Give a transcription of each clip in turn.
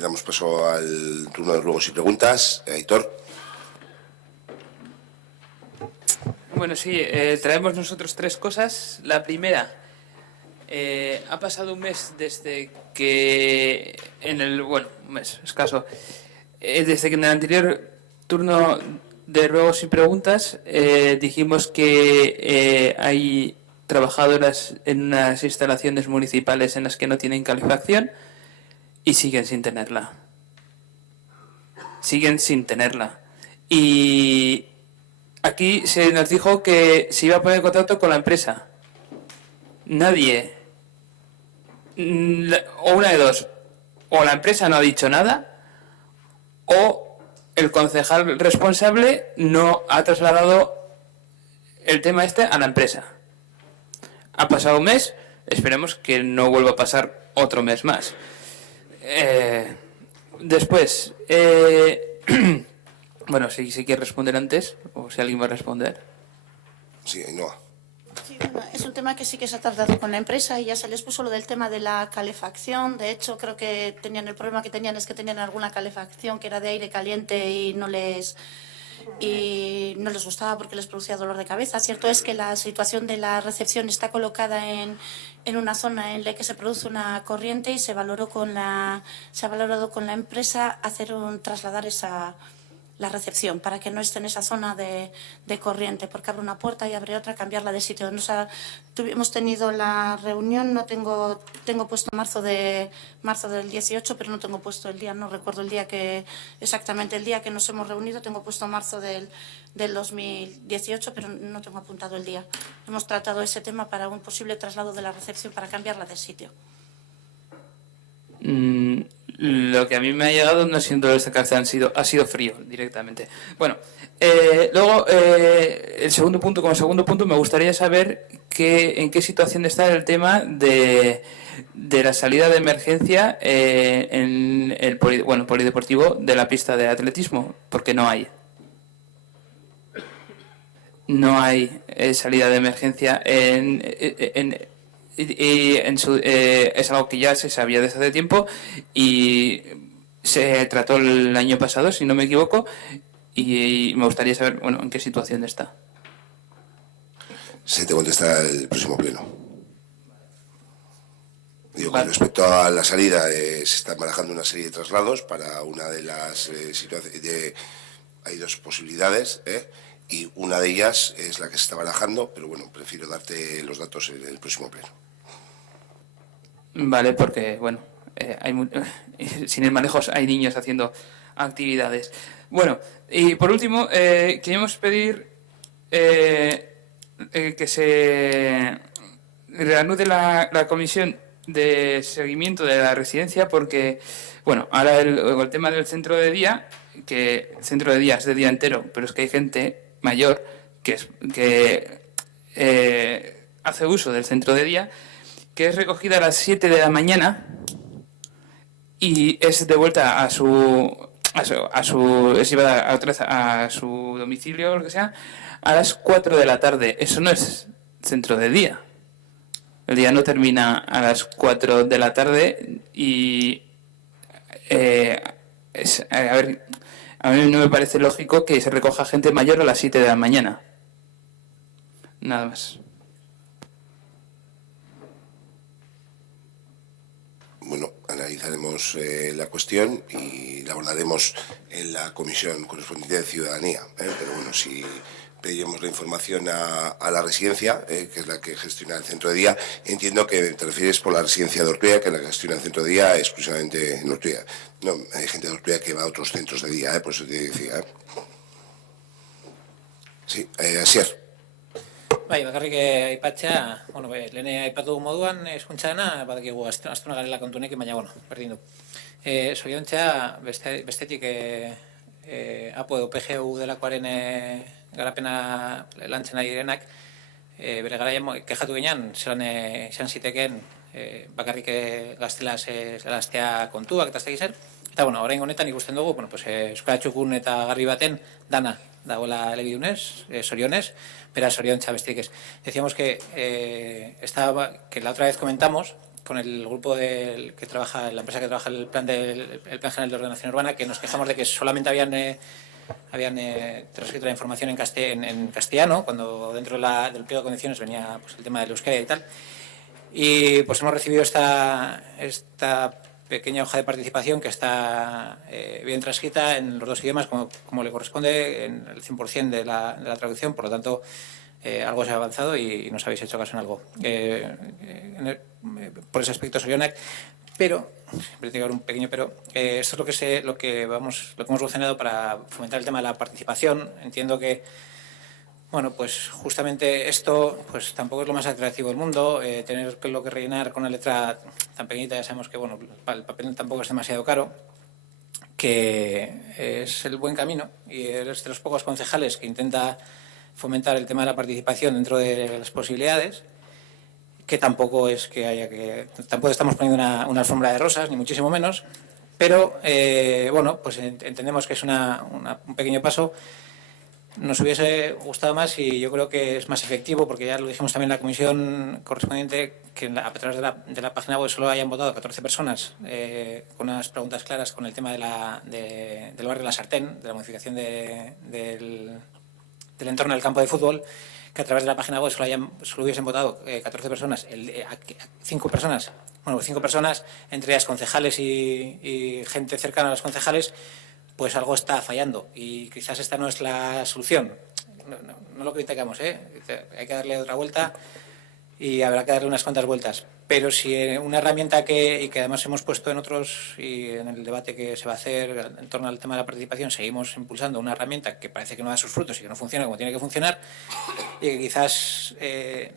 Damos paso al turno de ruegos y preguntas. Aitor. Bueno, sí, traemos nosotros tres cosas. La primera, ha pasado un mes desde que un mes escaso, desde que en el anterior turno de ruegos y preguntas dijimos que hay trabajadoras en unas instalaciones municipales en las que no tienen calefacción y siguen sin tenerla. Y aquí se nos dijo que se iba a poner en contacto con la empresa. Nadie. O una de dos. O la empresa no ha dicho nada, o el concejal responsable no ha trasladado el tema este a la empresa. Ha pasado un mes, esperemos que no vuelva a pasar otro mes más. Después, bueno, si quiere responder antes, o si alguien va a responder. Sí, Ainhoa. Sí, bueno, es un tema que sí que se ha tratado con la empresa y ya se les puso lo del tema de la calefacción. De hecho, creo que el problema que tenían es que tenían alguna calefacción que era de aire caliente y no les gustaba porque les producía dolor de cabeza. Cierto es que la situación de la recepción está colocada en una zona en la que se produce una corriente y se ha valorado con la empresa trasladar la recepción para que no esté en esa zona de corriente, porque abre una puerta y abre otra, cambiarla de sitio. Hemos tenido la reunión, tengo puesto marzo del 18, pero no tengo puesto el día, no recuerdo exactamente el día que nos hemos reunido, tengo puesto marzo del 2018, pero no tengo apuntado el día. Hemos tratado ese tema para un posible traslado de la recepción para cambiarla de sitio. Lo que a mí me ha llegado no siendo esta carta, ha sido frío directamente. Bueno, luego el segundo punto, como segundo punto, me gustaría saber en qué situación está el tema de la salida de emergencia en el polideportivo de la pista de atletismo, porque no hay. No hay salida de emergencia es algo que ya se sabía desde hace tiempo y se trató el año pasado, si no me equivoco, y me gustaría saber, en qué situación está. Se te contesta el próximo pleno. Digo, Vale. con respecto a la salida, se están barajando una serie de traslados para una de las situaciones. Hay dos posibilidades, y una de ellas es la que se está barajando, pero bueno, prefiero darte los datos en el próximo pleno. Vale, porque, sin ir más lejos, hay niños haciendo actividades. Bueno, y por último, queríamos pedir que se reanude la comisión de seguimiento de la residencia, porque, ahora el tema del centro de día, que el centro de día es de día entero, pero es que hay gente mayor que hace uso del centro de día, que es recogida a las 7 de la mañana y es devuelta es llevada otra vez a su domicilio o lo que sea a las 4 de la tarde. Eso no es centro de día. El día no termina a las 4 de la tarde y a mí no me parece lógico que se recoja gente mayor a las 7 de la mañana. Nada más. Bueno, analizaremos la cuestión y la abordaremos en la comisión correspondiente de Ciudadanía. Pero bueno, si pedimos la información a la residencia, que es la que gestiona el centro de día, entiendo que te refieres por la residencia de Ortuella, que es la que gestiona el centro de día exclusivamente en Ortuella. No, hay gente de Ortuella que va a otros centros de día, por eso te decía. Sí, Asier. Bai, bakarrik aipatzea, lehene aipatu moduan, eskuntzarena, badakigu astuna garela kontunekin, baina, berdin du. Zoriontzea, bestetik APO edo PGU delakoaren garapena lantzen ari direnak, bere garaian kexatu ginean, zelan izan ziteken bakarrik gaztelaz zelaztea kontuak eta ez dakiz zer. Eta, orain honetan ikusten dugu, euskara txukun eta garri baten dana dagoela elegidunez, zorionez, pero zoriontza besterik ez. Decíamos que la otra vez comentamos con el grupo que trabaja, la empresa que trabaja el plan general de ordenación urbana, que nos quejamos de que solamente habían transcrito la información en castellano, cuando dentro del pliego de condiciones venía pues, el tema del euskera y tal. Y pues hemos recibido esta pequeña hoja de participación que está bien transcrita en los dos idiomas, como le corresponde, en el 100% de la traducción. Por lo tanto, algo se ha avanzado y nos habéis hecho caso en algo. Por ese aspecto, Sorionak. Pero, siempre tiene que haber un pequeño pero, esto es lo que hemos solucionado para fomentar el tema de la participación. Entiendo que, bueno, pues justamente esto pues tampoco es lo más atractivo del mundo. Tener lo que rellenar con una letra tan pequeñita, ya sabemos que, bueno, el papel tampoco es demasiado caro, que es el buen camino y eres de los pocos concejales que intenta fomentar el tema de la participación dentro de las posibilidades, que tampoco es que tampoco estamos poniendo una alfombra de rosas, ni muchísimo menos, pero bueno, pues entendemos que es un pequeño paso. Nos hubiese gustado más y yo creo que es más efectivo, porque ya lo dijimos también en la comisión correspondiente, que a través de la página web solo hayan votado 14 personas con unas preguntas claras con el tema del barrio La Sartén, de la modificación del entorno del campo de fútbol, que a través de la página web solo hubiesen votado 14 personas, 5 personas, bueno, 5 personas, entre ellas concejales y gente cercana a los concejales, pues algo está fallando y quizás esta no es la solución. No lo criticamos, hay que darle otra vuelta y habrá que darle unas cuantas vueltas. Pero si una herramienta que además hemos puesto en otros y en el debate que se va a hacer en torno al tema de la participación, seguimos impulsando una herramienta que parece que no da sus frutos y que no funciona como tiene que funcionar, y que quizás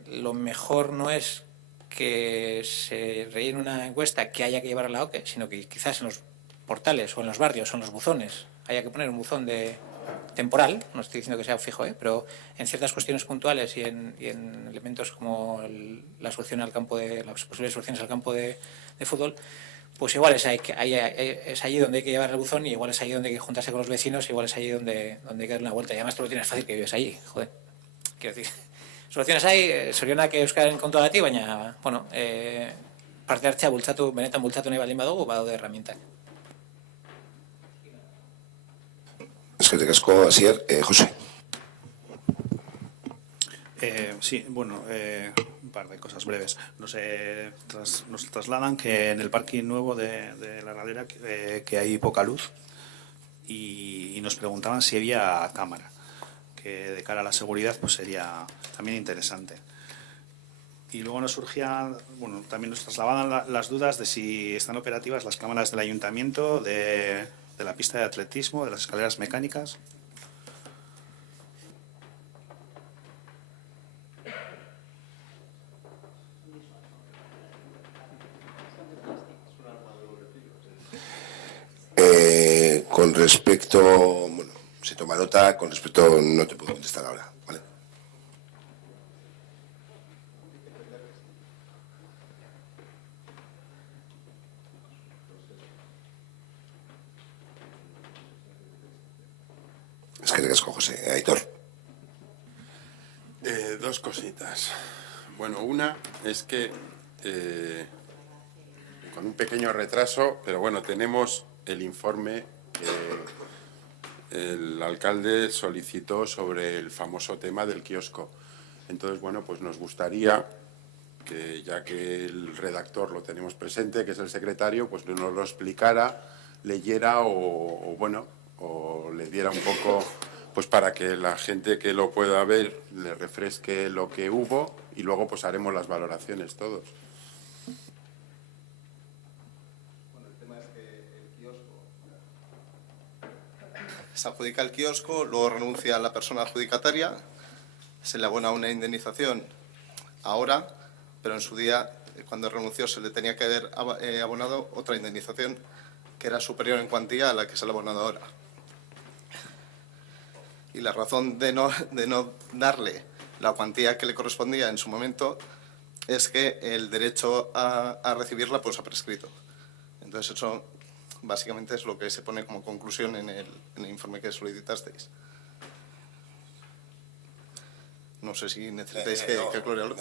lo mejor no es que se rellene una encuesta que haya que llevar a la OCE, sino que quizás en los portales o en los barrios o en los buzones haya que poner un buzón temporal, no estoy diciendo que sea fijo, pero en ciertas cuestiones puntuales y en elementos como las posibles soluciones al campo de fútbol, pues igual es allí donde hay que llevar el buzón y igual es allí donde hay que juntarse con los vecinos, igual es allí donde hay que dar una vuelta. Y además tú lo tienes fácil, que vives allí, joder. Quiero decir, soluciones hay, Sorionak euskaren kontuagatik, baina, bueno, parte hartzea benetan bultzatu nahi baldin badugu, badaude herramientak. Eskerrik asko, Asier. José. Sí, bueno, un par de cosas breves. Nos trasladan que en el parking nuevo de la Radera que hay poca luz y nos preguntaban si había cámara, que de cara a la seguridad pues sería también interesante. Y luego nos surgían, bueno, también nos trasladaban las dudas de si están operativas las cámaras del ayuntamiento, de la pista de atletismo, de las escaleras mecánicas. Con respecto, bueno, se toma nota, con respecto no te puedo contestar ahora, ¿vale? Eskerrik asko, José. Aitor. Dos cositas. Bueno, una es que con un pequeño retraso, pero bueno, tenemos el informe que el alcalde solicitó sobre el famoso tema del kiosco. Entonces, bueno, pues nos gustaría que, ya que el redactor lo tenemos presente, que es el secretario, pues nos lo explicara, leyera o le diera un poco, pues para que la gente que lo pueda ver le refresque lo que hubo y luego pues haremos las valoraciones todos. Bueno, el tema es que el kiosco se adjudica el kiosco, luego renuncia la persona adjudicataria, se le abona una indemnización ahora, pero en su día, cuando renunció, se le tenía que haber abonado otra indemnización que era superior en cuantía a la que se le ha abonado ahora. Y la razón de no darle la cuantía que le correspondía en su momento es que el derecho a recibirla pues ha prescrito. Entonces eso básicamente es lo que se pone como conclusión en el informe que solicitasteis. No sé si necesitáis que aclare algo.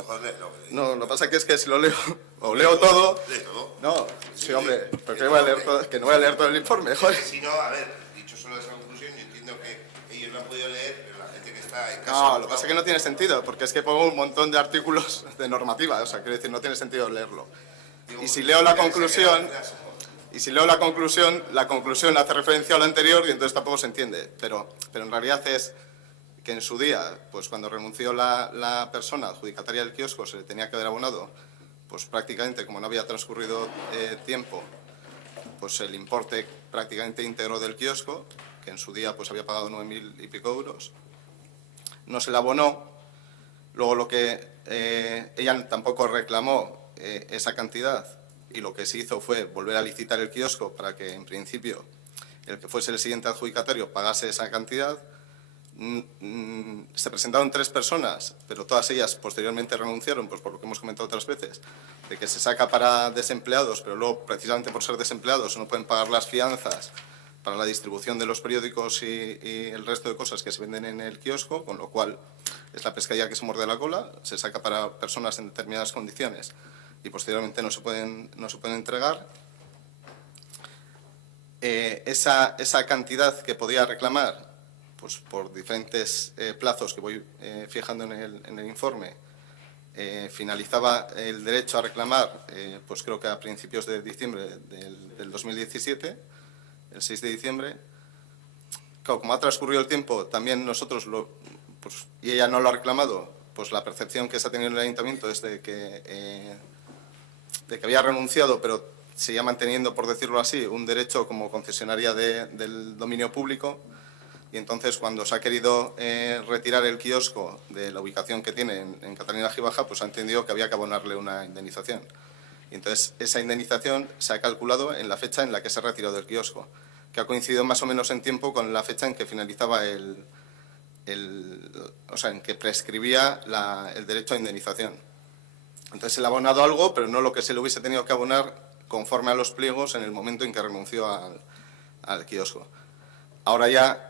No, lo que pasa es que si lo leo o leo todo. ¿Lee todo? No, sí, hombre, ¿por qué voy a leer todo? Que no voy a leer todo el informe, joder. Si no, a ver, dicho solo esa conclusión, yo entiendo que ellos lo han podido leer, pero la gente que está en casa... No, lo que pasa es que no tiene sentido, porque es que pongo un montón de artículos de normativa, o sea, quiero decir, no tiene sentido leerlo. Y si leo la conclusión, la conclusión hace referencia a lo anterior y entonces tampoco se entiende, pero en realidad es que en su día, pues cuando renunció la persona adjudicataria del kiosco, se le tenía que haber abonado, pues prácticamente, como no había transcurrido tiempo, pues el importe prácticamente íntegro del kiosco, que en su día pues había pagado 9.000 y pico euros, no se le abonó. Luego lo que ella tampoco reclamó esa cantidad, y lo que se hizo fue volver a licitar el kiosco para que en principio el que fuese el siguiente adjudicatario pagase esa cantidad. Se presentaron 3 personas, pero todas ellas posteriormente renunciaron, pues por lo que hemos comentado otras veces, de que se saca para desempleados, pero luego precisamente por ser desempleados no pueden pagar las fianzas para la distribución de los periódicos y el resto de cosas que se venden en el kiosco, con lo cual es la pescadilla que se muerde la cola, se saca para personas en determinadas condiciones y posteriormente no se pueden entregar. Esa cantidad que podía reclamar, pues por diferentes plazos que voy fijando en el informe, finalizaba el derecho a reclamar, pues creo que a principios de diciembre del 2017, el 6 de diciembre. Claro, como ha transcurrido el tiempo, también nosotros, pues, y ella no lo ha reclamado, pues la percepción que se ha tenido en el ayuntamiento es de que había renunciado, pero seguía manteniendo, por decirlo así, un derecho como concesionaria del dominio público. Y entonces, cuando se ha querido retirar el kiosco de la ubicación que tiene en Catalina Gibaja, pues ha entendido que había que abonarle una indemnización. Y entonces, esa indemnización se ha calculado en la fecha en la que se ha retirado del kiosco, que ha coincidido más o menos en tiempo con la fecha en que finalizaba o sea, en que prescribía el derecho a indemnización. Entonces, se le ha abonado algo, pero no lo que se le hubiese tenido que abonar conforme a los pliegos en el momento en que renunció al kiosco. Ahora ya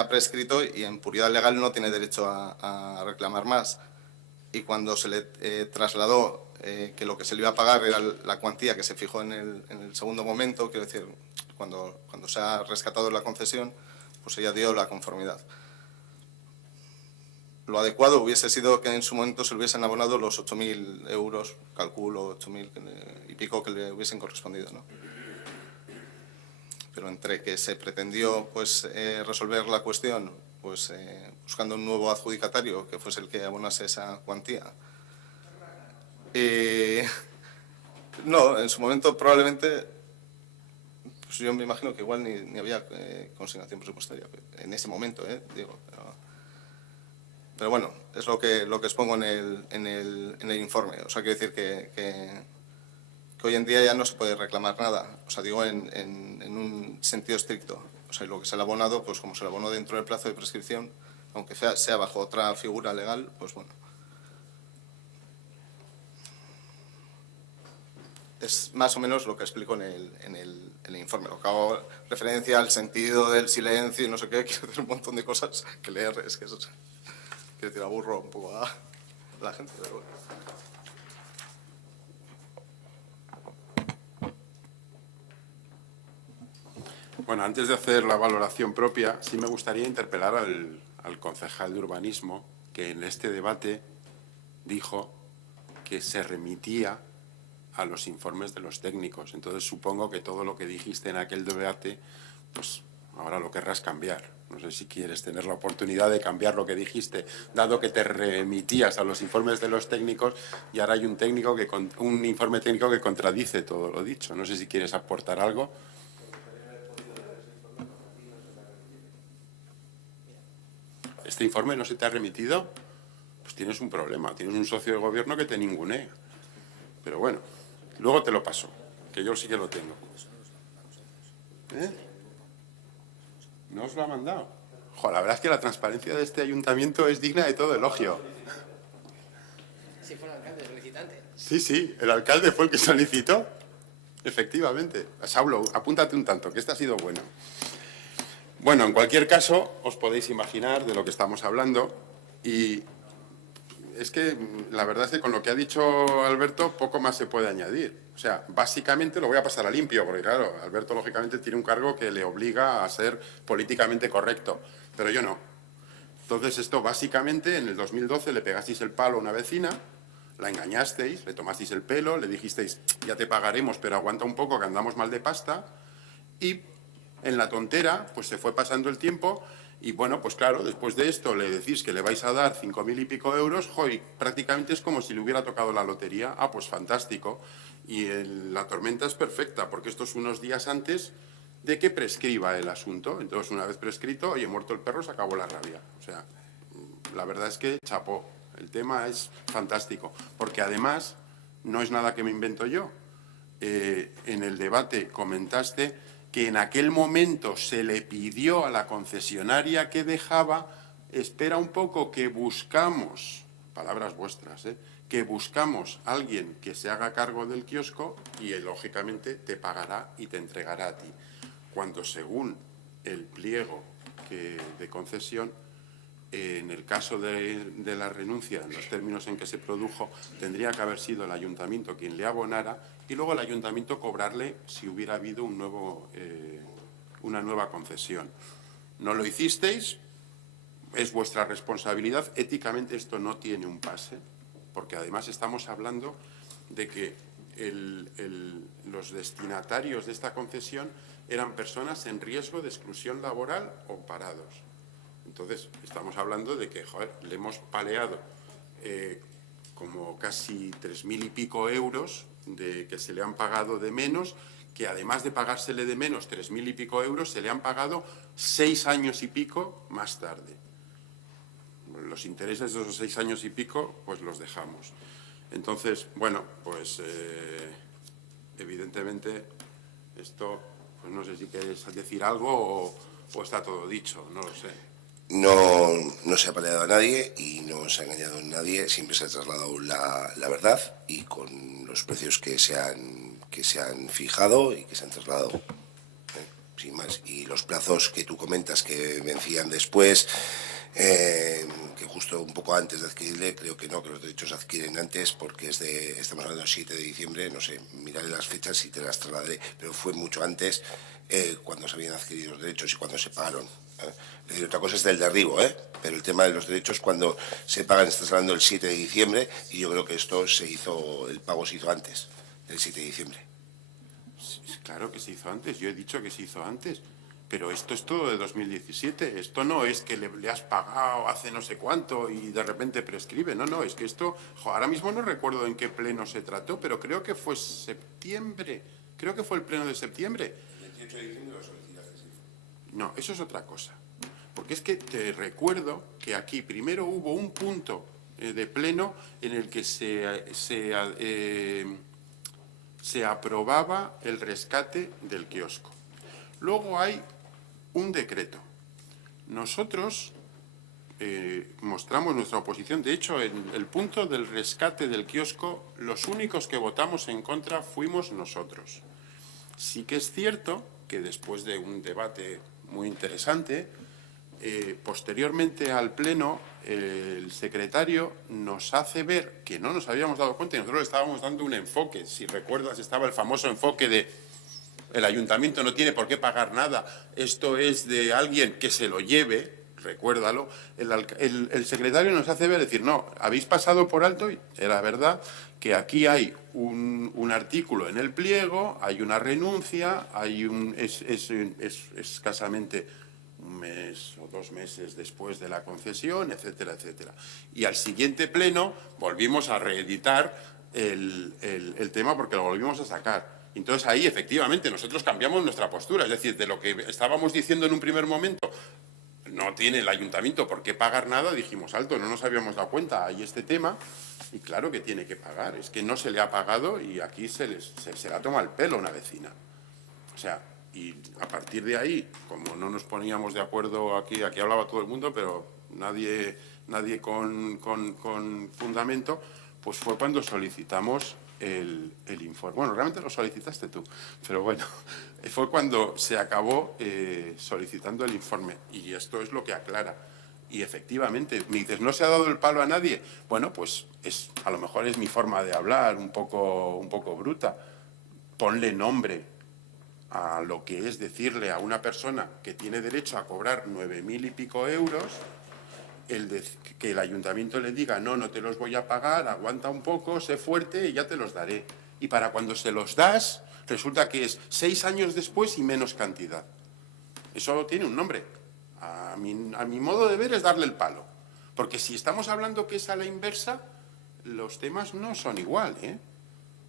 ha prescrito y en puridad legal no tiene derecho a reclamar más. Y cuando se le trasladó que lo que se le iba a pagar era la cuantía que se fijó en el segundo momento, quiero decir, cuando se ha rescatado la concesión, pues ella dio la conformidad. Lo adecuado hubiese sido que en su momento se le hubiesen abonado los 8.000 euros, calculo 8.000 y pico que le hubiesen correspondido, ¿no? Pero entre que se pretendió pues resolver la cuestión pues buscando un nuevo adjudicatario que fuese el que abonase esa cuantía. No, en su momento probablemente, pues yo me imagino que igual ni había consignación presupuestaria en ese momento, digo. Pero bueno, es lo que expongo en el informe. O sea, quiero decir que hoy en día ya no se puede reclamar nada. O sea, digo en un sentido estricto. O sea, lo que se le ha abonado, pues como se le abonó dentro del plazo de prescripción, aunque sea bajo otra figura legal, pues bueno. Es más o menos lo que explico en el informe. Lo que hago referencia al sentido del silencio y no sé qué, quiero decir un montón de cosas que leer, es que eso quiero decir, aburro un poco a la gente, pero bueno. Bueno, antes de hacer la valoración propia, sí me gustaría interpelar al concejal de urbanismo, que en este debate dijo que se remitía a los informes de los técnicos. Entonces supongo que todo lo que dijiste en aquel debate, pues ahora lo querrás cambiar. No sé si quieres tener la oportunidad de cambiar lo que dijiste, dado que te remitías a los informes de los técnicos y ahora hay un informe técnico que contradice todo lo dicho. No sé si quieres aportar algo. ¿Este informe no se te ha remitido? Pues tienes un problema, tienes un socio de gobierno que te ningunea. Pero bueno, luego te lo paso, que yo sí que lo tengo. ¿No os lo ha mandado? La verdad es que la transparencia de este ayuntamiento es digna de todo elogio. Sí, fue el alcalde solicitante. Sí, el alcalde fue el que solicitó. Efectivamente. Saulo, apúntate un tanto, que este ha sido bueno. Bueno, en cualquier caso, os podéis imaginar de lo que estamos hablando y es que la verdad es que con lo que ha dicho Alberto poco más se puede añadir. O sea, básicamente lo voy a pasar a limpio, porque claro, Alberto lógicamente tiene un cargo que le obliga a ser políticamente correcto, pero yo no. Entonces esto básicamente en el 2012 le pegasteis el palo a una vecina, la engañasteis, le tomasteis el pelo, le dijisteis ya te pagaremos pero aguanta un poco que andamos mal de pasta y en la tontera pues se fue pasando el tiempo y bueno, pues claro, después de esto le decís que le vais a dar 5.000 y pico euros, y prácticamente es como si le hubiera tocado la lotería. Ah, pues fantástico. Y la tormenta es perfecta porque esto es unos días antes de que prescriba el asunto. Entonces, una vez prescrito, oye, muerto el perro, se acabó la rabia. O sea, la verdad es que chapó. El tema es fantástico, porque además no es nada que me invento yo. En el debate comentaste que en aquel momento se le pidió a la concesionaria que dejaba, espera un poco que buscamos, palabras vuestras, que buscamos a alguien que se haga cargo del kiosco y lógicamente te pagará y te entregará a ti. Cuando según el pliego de concesión, en el caso de la renuncia, en los términos en que se produjo, tendría que haber sido el ayuntamiento quien le abonara y luego el ayuntamiento cobrarle si hubiera habido una nueva concesión. No lo hicisteis, es vuestra responsabilidad. Éticamente esto no tiene un pase, porque además estamos hablando de que los destinatarios de esta concesión eran personas en riesgo de exclusión laboral o parados. Entonces, estamos hablando de que, joder, le hemos paleado como casi 3.000 y pico euros de que se le han pagado de menos, que además de pagársele de menos 3.000 y pico euros, se le han pagado 6 años y pico más tarde. Los intereses de esos 6 años y pico, pues los dejamos. Entonces, bueno, pues evidentemente esto, pues no sé si queréis decir algo o está todo dicho, no lo sé. No se ha peleado a nadie y no se ha engañado a nadie, siempre se ha trasladado la verdad y con los precios que se han fijado y que se han trasladado, sin más. Y los plazos que tú comentas que vencían después, que justo un poco antes de adquirirle, creo que no, que los derechos se adquieren antes porque estamos hablando del 7 de diciembre, no sé, miraré las fechas y te las trasladaré, pero fue mucho antes cuando se habían adquirido los derechos y cuando se pagaron. Es decir, otra cosa es del derribo, pero el tema de los derechos cuando se pagan, estás hablando del 7 de diciembre y yo creo que el pago se hizo antes del 7 de diciembre. Claro que se hizo antes, yo he dicho que se hizo antes, pero esto es todo de 2017, esto no es que le has pagado hace no sé cuánto y de repente prescribe, no, es que esto, ahora mismo no recuerdo en qué pleno se trató, pero creo que fue septiembre, creo que fue el pleno de septiembre. El 28 de diciembre lo solicitaste. No, eso es otra cosa. Porque es que te recuerdo que aquí primero hubo un punto de pleno en el que se aprobaba el rescate del kiosco. Luego hay un decreto. Nosotros mostramos nuestra oposición. De hecho, en el punto del rescate del kiosco, los únicos que votamos en contra fuimos nosotros. Sí que es cierto que después de un debate muy interesante, posteriormente al pleno, el secretario nos hace ver que no nos habíamos dado cuenta y nosotros le estábamos dando un enfoque. Si recuerdas, estaba el famoso enfoque de el ayuntamiento no tiene por qué pagar nada, esto es de alguien que se lo lleve, recuérdalo. El secretario nos hace ver, decir, no, habéis pasado por alto, y era verdad, que aquí hay un artículo en el pliego, hay una renuncia, es escasamente un mes o 2 meses después de la concesión, etcétera, etcétera. Y al siguiente pleno volvimos a reeditar el tema porque lo volvimos a sacar. Entonces ahí efectivamente nosotros cambiamos nuestra postura, es decir, de lo que estábamos diciendo en un primer momento, no tiene el ayuntamiento por qué pagar nada, dijimos, alto, no nos habíamos dado cuenta, hay este tema, y claro que tiene que pagar, es que no se le ha pagado y aquí se la toma el pelo una vecina. O sea, y a partir de ahí, como no nos poníamos de acuerdo aquí hablaba todo el mundo, pero nadie con fundamento, pues fue cuando solicitamos el informe. Bueno, realmente lo solicitaste tú, pero bueno, fue cuando se acabó solicitando el informe y esto es lo que aclara. Y efectivamente, me dices, ¿no se ha dado el palo a nadie? Bueno, pues a lo mejor es mi forma de hablar, un poco bruta. Ponle nombre a lo que es decirle a una persona que tiene derecho a cobrar 9.000 y pico euros, que el ayuntamiento le diga, no te los voy a pagar, aguanta un poco, sé fuerte y ya te los daré. Y para cuando se los das, resulta que es 6 años después y menos cantidad. Eso tiene un nombre. A mi modo de ver es darle el palo. Porque si estamos hablando que es a la inversa, los temas no son igual, ¿eh?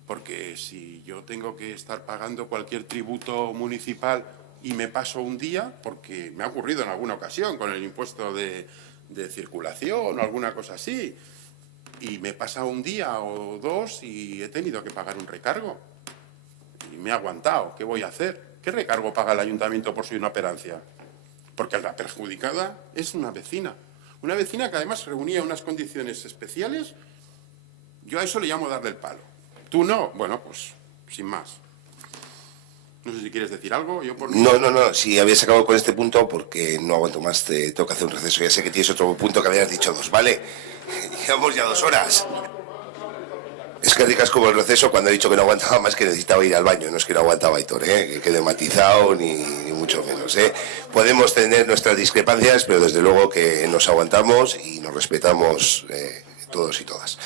Porque si yo tengo que estar pagando cualquier tributo municipal y me paso un día, porque me ha ocurrido en alguna ocasión con el impuesto de circulación o alguna cosa así, y me pasa un día o dos y he tenido que pagar un recargo. Y me he aguantado. ¿Qué voy a hacer? ¿Qué recargo paga el ayuntamiento por su inoperancia? Porque la perjudicada es una vecina. Una vecina que además reunía unas condiciones especiales. Yo a eso le llamo darle el palo. ¿Tú no? Bueno, pues, sin más. No sé si quieres decir algo. Yo por mí... No, si habías acabado con este punto porque no aguanto más, tengo que hacer un receso. Ya sé que tienes otro punto que habías dicho 2, ¿vale? Llevamos ya 2 horas. Es que ricas como el receso cuando he dicho que no aguantaba más, que necesitaba ir al baño. No es que no aguantaba, Aitor, que quede matizado ni mucho menos. Podemos tener nuestras discrepancias, pero desde luego que nos aguantamos y nos respetamos todos y todas.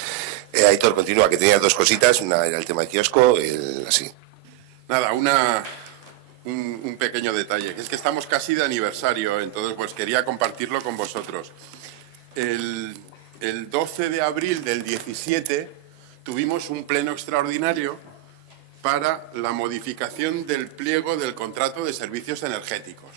Aitor, continúa, que tenías 2 cositas. Una era el tema de kiosco, así. Nada, un pequeño detalle. Es que estamos casi de aniversario, entonces pues quería compartirlo con vosotros. El 12 de abril del 17 tuvimos un pleno extraordinario para la modificación del pliego del contrato de servicios energéticos.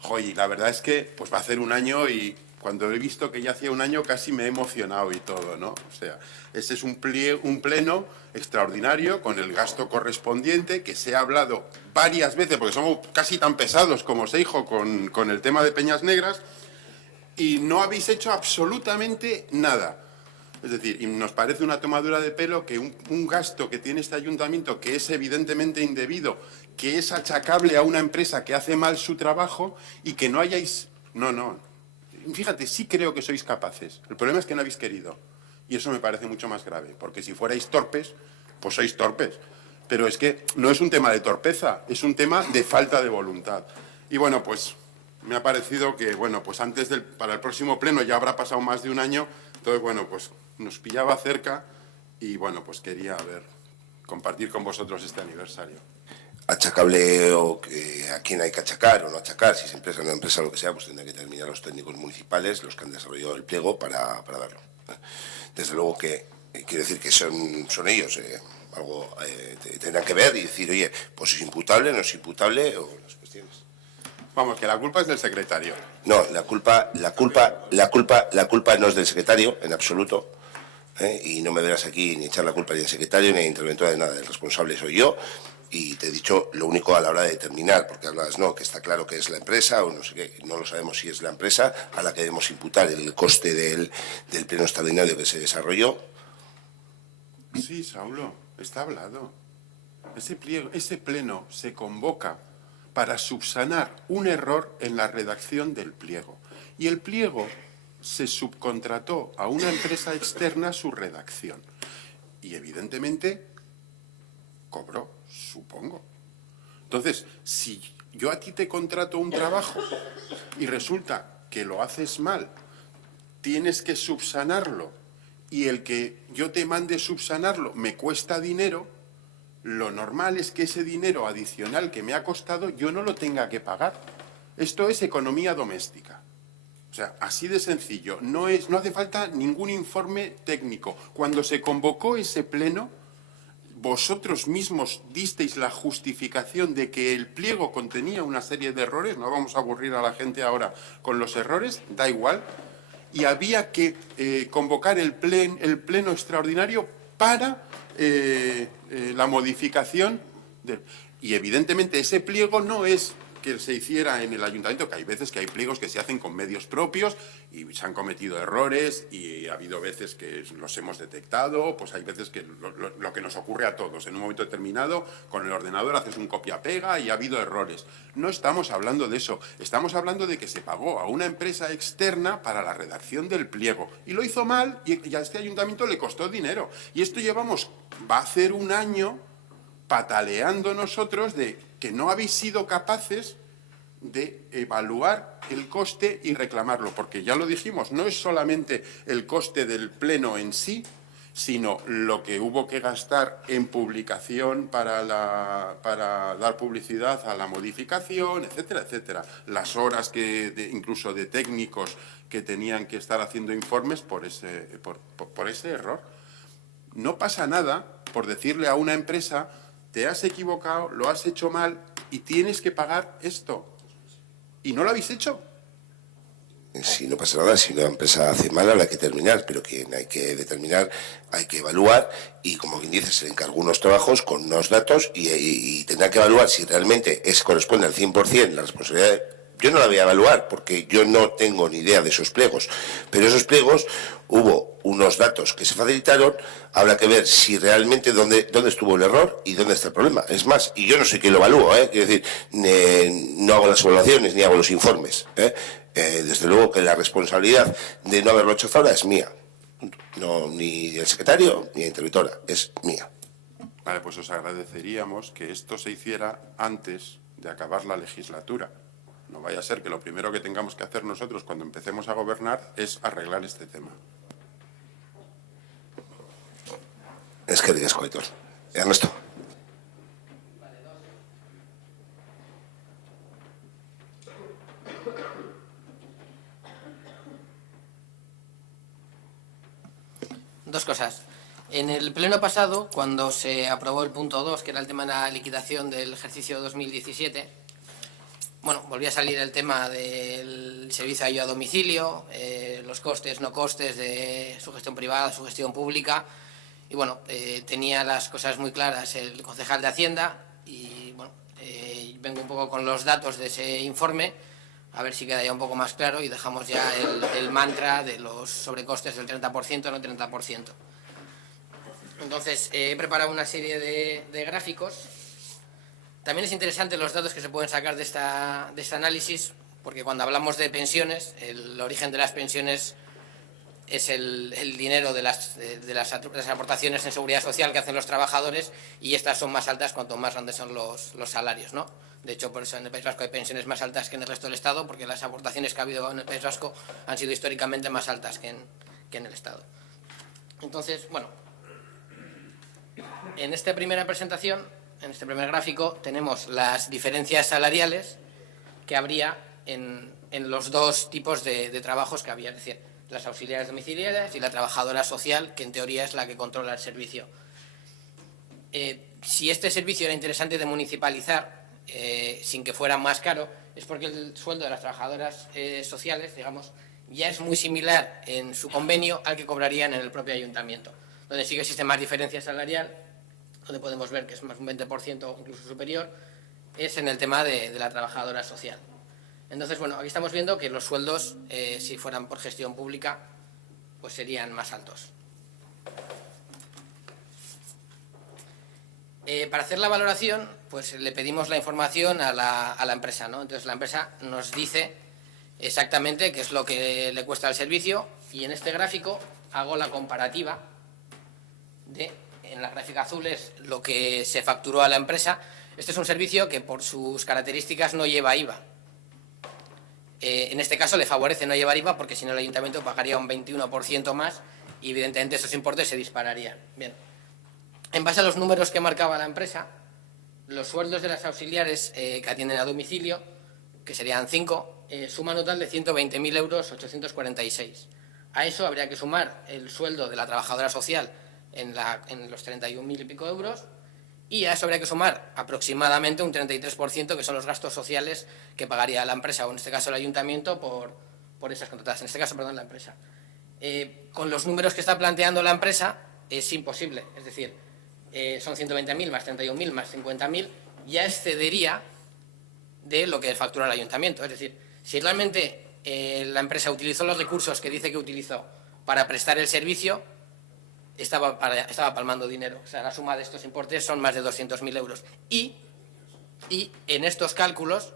Joder, la verdad es que pues va a hacer un año y cuando he visto que ya hacía un año casi me he emocionado y todo, ¿no? O sea, ese es un pleno extraordinario con el gasto correspondiente que se ha hablado varias veces, porque somos casi tan pesados como Seijo con el tema de Peñas Negras, y no habéis hecho absolutamente nada. Es decir, y nos parece una tomadura de pelo que un gasto que tiene este ayuntamiento, que es evidentemente indebido, que es achacable a una empresa que hace mal su trabajo y que no hayáis... No. Fíjate, sí creo que sois capaces. El problema es que no habéis querido. Y eso me parece mucho más grave, porque si fuerais torpes, pues sois torpes. Pero es que no es un tema de torpeza, es un tema de falta de voluntad. Y bueno, pues me ha parecido que, bueno, pues para el próximo pleno ya habrá pasado más de un año, entonces, bueno, pues nos pillaba cerca y, bueno, pues quería, compartir con vosotros este aniversario. Achacable o a quién hay que achacar o no achacar, si es empresa o no empresa, lo que sea, pues tendrán que terminar los técnicos municipales, los que han desarrollado el pliego para verlo. Desde luego que quiero decir que son ellos, algo tendrán que ver y decir, oye, pues es imputable, no es imputable, o las cuestiones. Vamos, que la culpa es del secretario. No, la culpa no es del secretario, en absoluto. Y no me verás aquí ni echar la culpa ni al secretario ni al interventor de nada, el responsable soy yo. Y te he dicho lo único a la hora de determinar, porque hablas, que está claro que es la empresa o no sé qué, no lo sabemos si es la empresa a la que debemos imputar el coste del pleno extraordinario que se desarrolló. Sí, Saulo, está hablado. Ese pleno se convoca para subsanar un error en la redacción del pliego. Y el pliego se subcontrató a una empresa externa su redacción. Y evidentemente cobró, supongo. Entonces, si yo a ti te contrato un trabajo y resulta que lo haces mal, tienes que subsanarlo y el que yo te mande subsanarlo me cuesta dinero, lo normal es que ese dinero adicional que me ha costado yo no lo tenga que pagar. Esto es economía doméstica. O sea, así de sencillo. No hace falta ningún informe técnico. Cuando se convocó ese pleno, vosotros mismos disteis la justificación de que el pliego contenía una serie de errores, no vamos a aburrir a la gente ahora con los errores, da igual, y había que convocar el pleno extraordinario para la modificación. Y evidentemente ese pliego no es que se hiciera en el ayuntamiento, que hay veces que hay pliegos que se hacen con medios propios y se han cometido errores y ha habido veces que los hemos detectado, pues hay veces que lo que nos ocurre a todos, en un momento determinado con el ordenador haces un copia-pega y ha habido errores. No estamos hablando de eso, estamos hablando de que se pagó a una empresa externa para la redacción del pliego y lo hizo mal y a este ayuntamiento le costó dinero. Y esto va a hacer un año pataleando nosotros de que no habéis sido capaces de evaluar el coste y reclamarlo, porque ya lo dijimos, no es solamente el coste del pleno en sí, sino lo que hubo que gastar en publicación para dar publicidad a la modificación, etcétera, etcétera. Las horas incluso de técnicos que tenían que estar haciendo informes por ese error. No pasa nada por decirle a una empresa: te has equivocado, lo has hecho mal y tienes que pagar esto. ¿Y no lo habéis hecho? Si no pasa nada, si una empresa hace mal, habrá que terminar, pero quien hay que determinar, hay que evaluar y, como bien dices, se le encargó unos trabajos con unos datos y tendrá que evaluar si realmente corresponde al 100% la responsabilidad. Yo no la voy a evaluar porque yo no tengo ni idea de esos pliegos, pero esos pliegos hubo unos datos que se facilitaron, habrá que ver si realmente dónde estuvo el error y dónde está el problema. Es más, y yo no sé quién lo evalúa, quiero decir, no hago las evaluaciones ni hago los informes. Desde luego que la responsabilidad de no haberlo hecho hasta ahora es mía, no ni del secretario ni de la interventora, es mía. Vale, pues os agradeceríamos que esto se hiciera antes de acabar la legislatura. No vaya a ser que lo primero que tengamos que hacer nosotros cuando empecemos a gobernar es arreglar este tema. Es que digas, Coitor. Ernesto. Dos cosas. En el pleno pasado, cuando se aprobó el punto 2, que era el tema de la liquidación del ejercicio 2017, bueno, volvió a salir el tema del servicio de ayuda a domicilio, los costes, no costes de su gestión privada, su gestión pública. Y bueno, tenía las cosas muy claras el concejal de Hacienda y bueno, vengo un poco con los datos de ese informe, a ver si queda ya un poco más claro y dejamos ya el mantra de los sobrecostes del 30%, no 30%. Entonces, he preparado una serie de gráficos. También es interesante los datos que se pueden sacar de este análisis, porque cuando hablamos de pensiones, el origen de las pensiones es el dinero de las aportaciones en seguridad social que hacen los trabajadores, y estas son más altas cuanto más grandes son los salarios, ¿no? De hecho, por eso en el País Vasco hay pensiones más altas que en el resto del Estado, porque las aportaciones que ha habido en el País Vasco han sido históricamente más altas que en el Estado. Entonces, bueno, en esta primera presentación, en este primer gráfico, tenemos las diferencias salariales que habría en los dos tipos de trabajos que había, es decir, las auxiliares domiciliarias y la trabajadora social, que en teoría es la que controla el servicio. Si este servicio era interesante de municipalizar sin que fuera más caro, es porque el sueldo de las trabajadoras sociales, digamos, ya es muy similar en su convenio al que cobrarían en el propio ayuntamiento, donde sí que existe más diferencia salarial, donde podemos ver que es más un 20% o incluso superior, es en el tema de la trabajadora social. Entonces, bueno, aquí estamos viendo que los sueldos, si fueran por gestión pública, pues serían más altos. Para hacer la valoración, pues le pedimos la información a la empresa, ¿no? Entonces, la empresa nos dice exactamente qué es lo que le cuesta el servicio, y en este gráfico hago la comparativa en la gráfica azul es lo que se facturó a la empresa. Este es un servicio que por sus características no lleva IVA. En este caso le favorece no llevar IVA, porque si no el ayuntamiento pagaría un 21% más y evidentemente esos importes se dispararían. Bien. En base a los números que marcaba la empresa, los sueldos de las auxiliares que atienden a domicilio, que serían 5, suma un total de 120.000 euros 846. A eso habría que sumar el sueldo de la trabajadora social en los 31.000 y pico euros, y a eso habría que sumar aproximadamente un 33%, que son los gastos sociales que pagaría la empresa, o en este caso el ayuntamiento, por esas contratadas. En este caso, perdón, la empresa. Con los números que está planteando la empresa es imposible, es decir, son 120.000 más 31.000 más 50.000, ya excedería de lo que factura el ayuntamiento. Es decir, si realmente la empresa utilizó los recursos que dice que utilizó para prestar el servicio, estaba palmando dinero. O sea, la suma de estos importes son más de 200.000 euros. Y en estos cálculos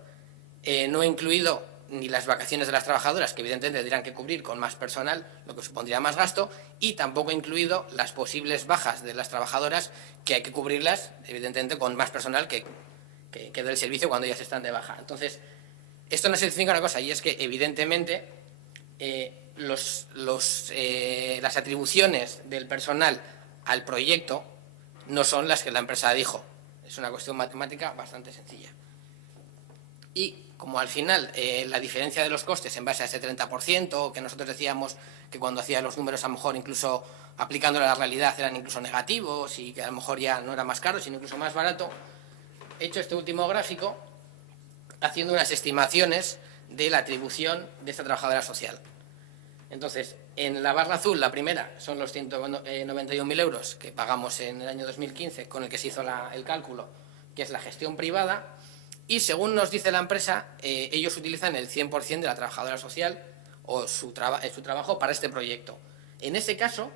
no he incluido ni las vacaciones de las trabajadoras, que evidentemente tendrán que cubrir con más personal, lo que supondría más gasto, y tampoco he incluido las posibles bajas de las trabajadoras, que hay que cubrirlas, evidentemente, con más personal que dé el servicio cuando ellas están de baja. Entonces, esto nos significa una cosa, y es que, evidentemente, las atribuciones del personal al proyecto no son las que la empresa dijo. Es una cuestión matemática bastante sencilla. Y como al final la diferencia de los costes en base a ese 30%, que nosotros decíamos que cuando hacía los números a lo mejor incluso aplicándolo a la realidad eran incluso negativos y que a lo mejor ya no era más caro, sino incluso más barato, he hecho este último gráfico haciendo unas estimaciones de la atribución de esta trabajadora social. Entonces, en la barra azul, la primera, son los 191.000 euros que pagamos en el año 2015, con el que se hizo el cálculo, que es la gestión privada, y según nos dice la empresa, ellos utilizan el 100% de la trabajadora social o su trabajo para este proyecto. En ese caso,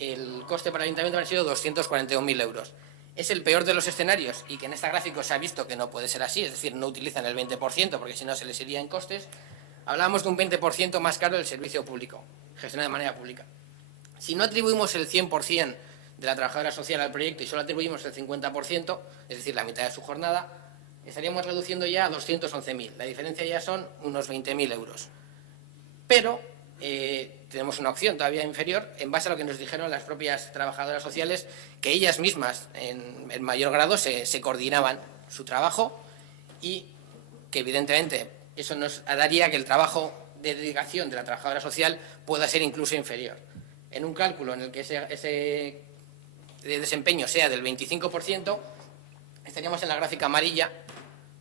el coste para el ayuntamiento ha sido 241.000 euros. Es el peor de los escenarios y que en este gráfico se ha visto que no puede ser así, es decir, no utilizan el 20% porque si no se les iría en costes. Hablábamos de un 20% más caro del servicio público, gestionado de manera pública. Si no atribuimos el 100% de la trabajadora social al proyecto y solo atribuimos el 50%, es decir, la mitad de su jornada, estaríamos reduciendo ya a 211.000. La diferencia ya son unos 20.000 euros. Pero tenemos una opción todavía inferior en base a lo que nos dijeron las propias trabajadoras sociales, que ellas mismas en mayor grado se coordinaban su trabajo y que evidentemente eso nos daría que el trabajo de dedicación de la trabajadora social pueda ser incluso inferior. En un cálculo en el que ese desempeño sea del 25%, estaríamos en la gráfica amarilla,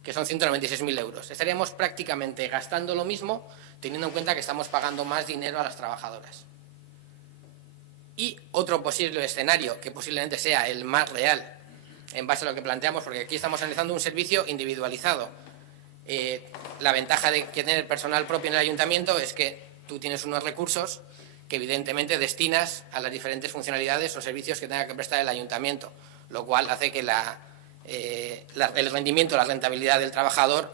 que son 196.000 euros. Estaríamos prácticamente gastando lo mismo, teniendo en cuenta que estamos pagando más dinero a las trabajadoras. Y otro posible escenario, que posiblemente sea el más real, en base a lo que planteamos, porque aquí estamos analizando un servicio individualizado. La ventaja de que tener personal propio en el ayuntamiento es que tú tienes unos recursos que evidentemente destinas a las diferentes funcionalidades o servicios que tenga que prestar el ayuntamiento, lo cual hace que el rendimiento, la rentabilidad del trabajador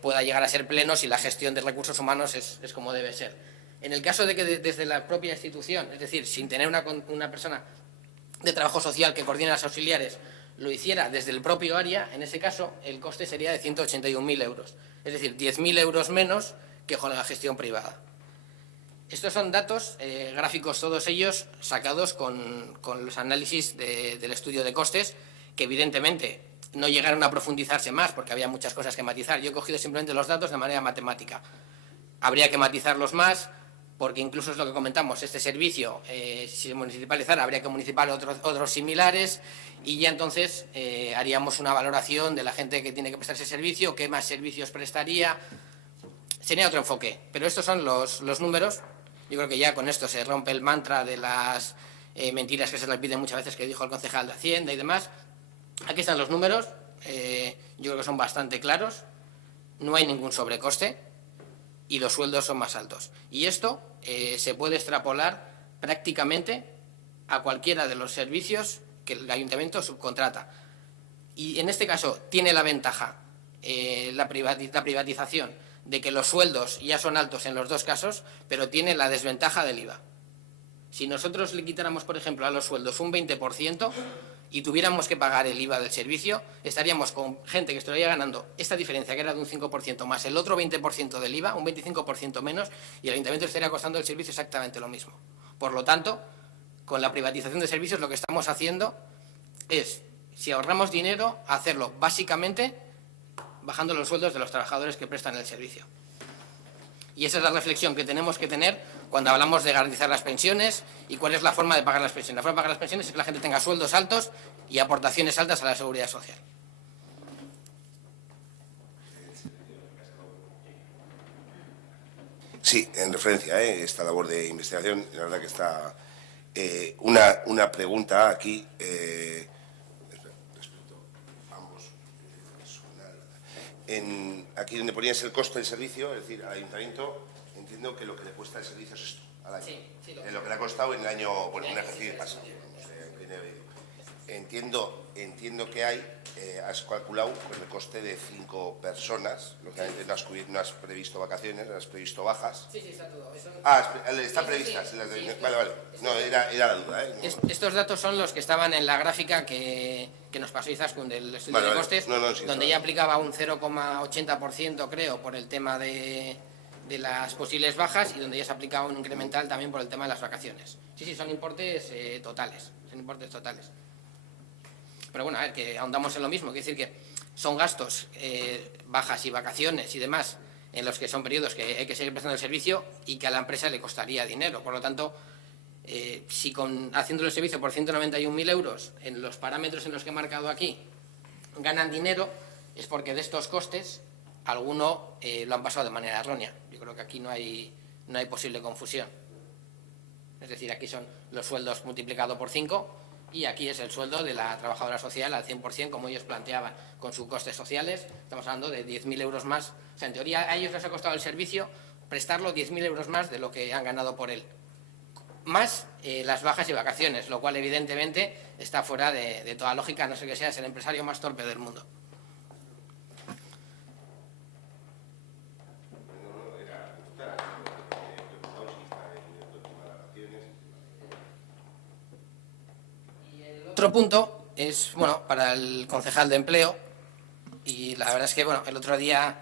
pueda llegar a ser pleno si la gestión de recursos humanos es como debe ser. En el caso de que desde la propia institución, es decir, sin tener una persona de trabajo social que coordine las auxiliares, lo hiciera desde el propio área, en ese caso el coste sería de 181.000 euros, es decir, 10.000 euros menos que con la gestión privada. Estos son datos, gráficos todos ellos, sacados con los análisis del estudio de costes, que evidentemente no llegaron a profundizarse más porque había muchas cosas que matizar. Yo he cogido simplemente los datos de manera matemática. Habría que matizarlos más porque incluso es lo que comentamos, este servicio, si se municipalizara, habría que municipar otros similares y ya entonces haríamos una valoración de la gente que tiene que prestar ese servicio, qué más servicios prestaría. Sería otro enfoque, pero estos son los números. Yo creo que ya con esto se rompe el mantra de las mentiras que se repiten muchas veces que dijo el concejal de Hacienda y demás. Aquí están los números, yo creo que son bastante claros, no hay ningún sobrecoste y los sueldos son más altos. Y esto se puede extrapolar prácticamente a cualquiera de los servicios que el ayuntamiento subcontrata. Y en este caso tiene la ventaja, la privatización, de que los sueldos ya son altos en los dos casos, pero tiene la desventaja del IVA. Si nosotros le quitáramos, por ejemplo, a los sueldos un 20% y tuviéramos que pagar el IVA del servicio, estaríamos con gente que estaría ganando esta diferencia, que era de un 5%, más el otro 20% del IVA, un 25% menos, y el ayuntamiento estaría costando el servicio exactamente lo mismo. Por lo tanto, con la privatización de servicios lo que estamos haciendo es, si ahorramos dinero, hacerlo básicamente bajando los sueldos de los trabajadores que prestan el servicio. Y esa es la reflexión que tenemos que tener cuando hablamos de garantizar las pensiones y cuál es la forma de pagar las pensiones. La forma de pagar las pensiones es que la gente tenga sueldos altos y aportaciones altas a la seguridad social. Sí, en referencia a esta labor de investigación, la verdad que está una pregunta aquí respecto a ambos. aquí donde ponías el coste del servicio, es decir, al ayuntamiento, entiendo que lo que le cuesta el servicio es esto, al año. Sí, Lo que le ha costado en el año, bueno, en un ejercicio pasado. Entiendo que has calculado con el coste de 5 personas, lógicamente no has previsto vacaciones, no has previsto bajas. Sí, está todo. Eso... Está prevista. Sí. Vale. No, era la duda. Estos datos son los que estaban en la gráfica que nos pasó Izaskun del estudio de costes, donde ya aplicaba un 0,80%, creo, por el tema de las posibles bajas y donde ya se aplicaba un incremental también por el tema de las vacaciones. Sí, son importes totales. Pero bueno, a ver, que ahondamos en lo mismo, quiere decir que son gastos, bajas y vacaciones y demás, en los que son periodos que hay que seguir prestando el servicio y que a la empresa le costaría dinero. Por lo tanto, si haciendo el servicio por 191.000 euros, en los parámetros en los que he marcado aquí, ganan dinero, es porque de estos costes, alguno lo han pasado de manera errónea. Yo creo que aquí no hay posible confusión. Es decir, aquí son los sueldos multiplicado por 5 y aquí es el sueldo de la trabajadora social al 100%, como ellos planteaban, con sus costes sociales. Estamos hablando de 10.000 euros más. O sea, en teoría, a ellos les ha costado el servicio prestarlo 10.000 euros más de lo que han ganado por él. Más las bajas y vacaciones, lo cual evidentemente está fuera de toda lógica, a no ser que seas el empresario más torpe del mundo. Otro punto es, bueno, para el concejal de empleo, y la verdad es que, bueno, el otro día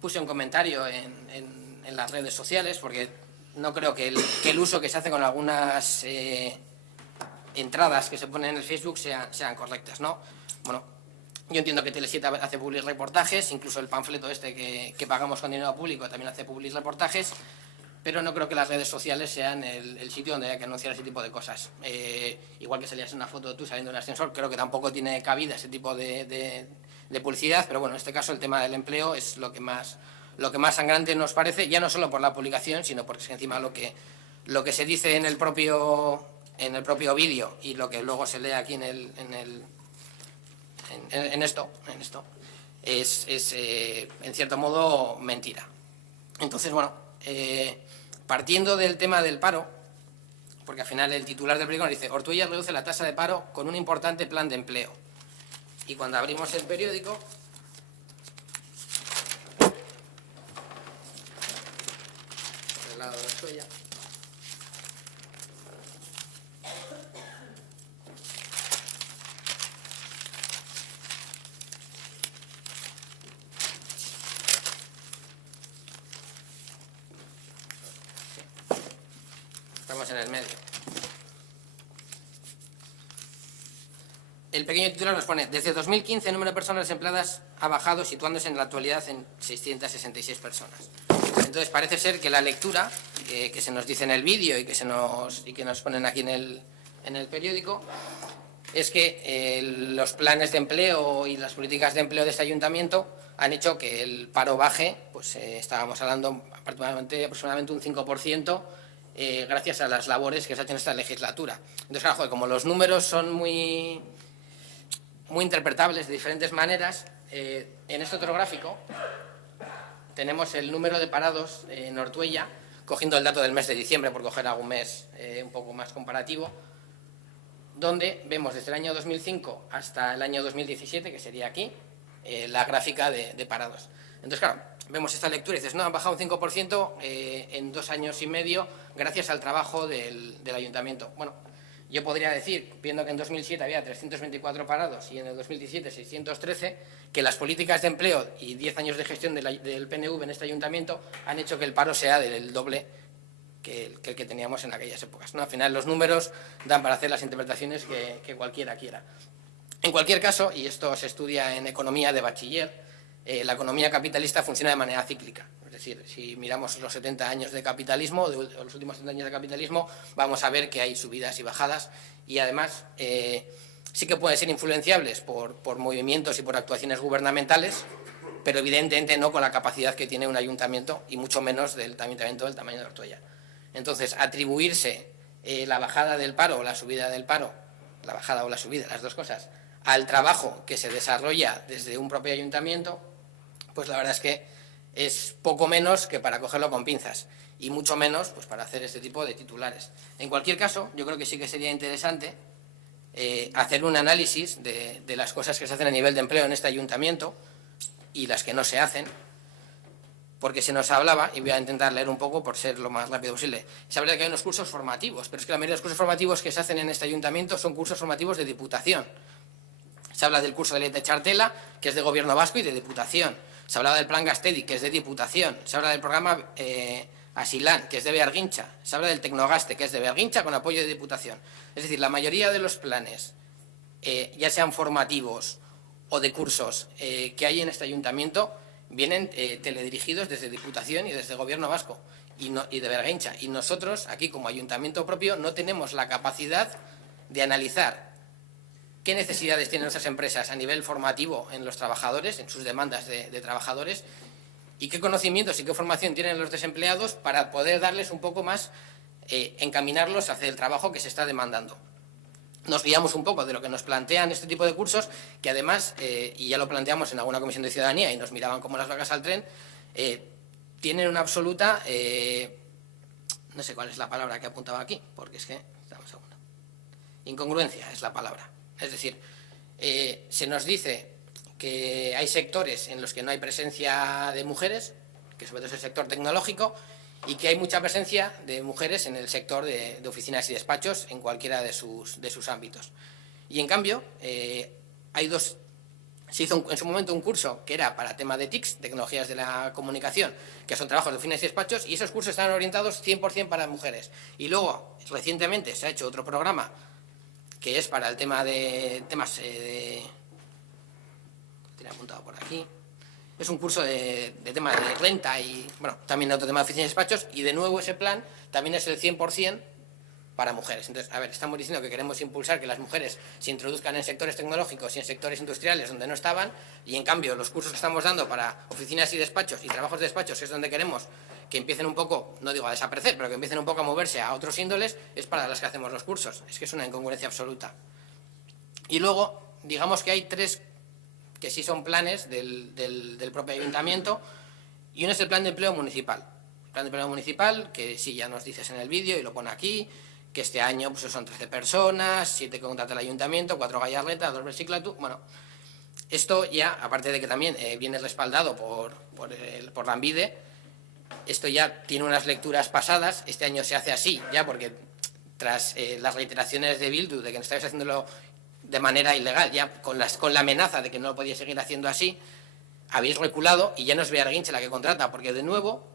puse un comentario en las redes sociales, porque no creo que el uso que se hace con algunas entradas que se ponen en el Facebook sean correctas, ¿no? Bueno, yo entiendo que Tele7 hace public reportajes, incluso el panfleto este que pagamos con dinero público también hace public reportajes, pero no creo que las redes sociales sean el sitio donde hay que anunciar ese tipo de cosas. Igual que salías una foto de tú saliendo de un ascensor, creo que tampoco tiene cabida ese tipo de publicidad, pero bueno, en este caso el tema del empleo es lo que más sangrante nos parece, ya no solo por la publicación, sino porque es encima lo que se dice en el propio vídeo y lo que luego se lee aquí en esto es en cierto modo mentira. Entonces, bueno, partiendo del tema del paro, porque al final el titular del periódico nos dice: Ortuella reduce la tasa de paro con un importante plan de empleo. Y cuando abrimos el periódico, por el lado de Ortuella, estamos en el medio. El pequeño titular nos pone: desde 2015 el número de personas empleadas ha bajado, situándose en la actualidad en 666 personas. Entonces parece ser que la lectura que se nos dice en el vídeo y que nos ponen aquí en el periódico es que los planes de empleo y las políticas de empleo de este ayuntamiento han hecho que el paro baje, pues estábamos hablando aproximadamente un 5%, gracias a las labores que se han hecho en esta legislatura. Entonces, claro, joder, como los números son muy interpretables de diferentes maneras, en este otro gráfico tenemos el número de parados en Ortuella, cogiendo el dato del mes de diciembre, por coger algún mes un poco más comparativo, donde vemos desde el año 2005 hasta el año 2017, que sería aquí, la gráfica de parados. Entonces, claro, vemos esta lectura y dices: no, han bajado un 5% en 2 años y medio gracias al trabajo del ayuntamiento. Bueno, yo podría decir, viendo que en 2007 había 324 parados y en el 2017 613, que las políticas de empleo y 10 años de gestión del PNV en este ayuntamiento han hecho que el paro sea del doble que el que teníamos en aquellas épocas, ¿no? Al final los números dan para hacer las interpretaciones que cualquiera quiera. En cualquier caso, y esto se estudia en economía de bachiller, la economía capitalista funciona de manera cíclica. Es decir, si miramos los 70 años de capitalismo, los últimos 70 años de capitalismo, vamos a ver que hay subidas y bajadas, y además sí que pueden ser influenciables por movimientos y por actuaciones gubernamentales, pero evidentemente no con la capacidad que tiene un ayuntamiento, y mucho menos del ayuntamiento del tamaño de Ortuella. Entonces, atribuirse la bajada del paro o la subida del paro, la bajada o la subida, las dos cosas, al trabajo que se desarrolla desde un propio ayuntamiento, pues la verdad es que es poco menos que para cogerlo con pinzas y mucho menos pues para hacer este tipo de titulares. En cualquier caso, yo creo que sí que sería interesante hacer un análisis de las cosas que se hacen a nivel de empleo en este ayuntamiento y las que no se hacen, porque se nos hablaba, y voy a intentar leer un poco por ser lo más rápido posible, se habla de que hay unos cursos formativos, pero es que la mayoría de los cursos formativos que se hacen en este ayuntamiento son cursos formativos de Diputación. Se habla del curso de ley de Chartela, que es de Gobierno Vasco y de Diputación. Se hablaba del plan Gastedi, que es de Diputación. Se habla del programa Asilán, que es de Bearguincha. Se habla del Tecnogaste, que es de Bearguincha, con apoyo de Diputación. Es decir, la mayoría de los planes, ya sean formativos o de cursos que hay en este ayuntamiento, vienen teledirigidos desde Diputación y desde Gobierno Vasco y de Bearguincha. Y nosotros, aquí como ayuntamiento propio, no tenemos la capacidad de analizar qué necesidades tienen nuestras empresas a nivel formativo en los trabajadores, en sus demandas de trabajadores, y qué conocimientos y qué formación tienen los desempleados para poder darles un poco más, encaminarlos hacia el trabajo que se está demandando. Nos guiamos un poco de lo que nos plantean este tipo de cursos, que además, y ya lo planteamos en alguna comisión de ciudadanía y nos miraban como las vacas al tren, tienen una absoluta, no sé cuál es la palabra que apuntaba aquí, porque es que, dame un segundo, incongruencia es la palabra. Es decir, se nos dice que hay sectores en los que no hay presencia de mujeres, que sobre todo es el sector tecnológico, y que hay mucha presencia de mujeres en el sector de oficinas y despachos en cualquiera de sus ámbitos. Y en cambio, se hizo en su momento un curso que era para tema de TICs, tecnologías de la comunicación, que son trabajos de oficinas y despachos, y esos cursos están orientados 100% para mujeres. Y luego, recientemente, se ha hecho otro programa que es para el tema de temas tenía apuntado por aquí. Es un curso de temas de renta y, bueno, también otro tema de oficinas y despachos, y de nuevo ese plan también es el 100% para mujeres. Entonces, a ver, estamos diciendo que queremos impulsar que las mujeres se introduzcan en sectores tecnológicos y en sectores industriales donde no estaban, y en cambio los cursos que estamos dando para oficinas y despachos y trabajos de despachos, que es donde queremos que empiecen un poco, no digo a desaparecer, pero que empiecen un poco a moverse a otros índoles, es para las que hacemos los cursos. Es que es una incongruencia absoluta. Y luego, digamos que hay tres que sí son planes del propio ayuntamiento, y uno es el plan de empleo municipal. El plan de empleo municipal, que sí ya nos dices en el vídeo y lo pone aquí, que este año pues, son 13 personas, 7 que contrata el ayuntamiento, 4 Gallarreta, 2 Bersiclatu. Bueno, esto ya, aparte de que también viene respaldado por Lanbide, esto ya tiene unas lecturas pasadas. Este año se hace así, ya porque tras las reiteraciones de Bildu de que no estáis haciéndolo de manera ilegal, ya con la amenaza de que no lo podía seguir haciendo así, habéis reculado y ya no es Bearguincha la que contrata, porque de nuevo,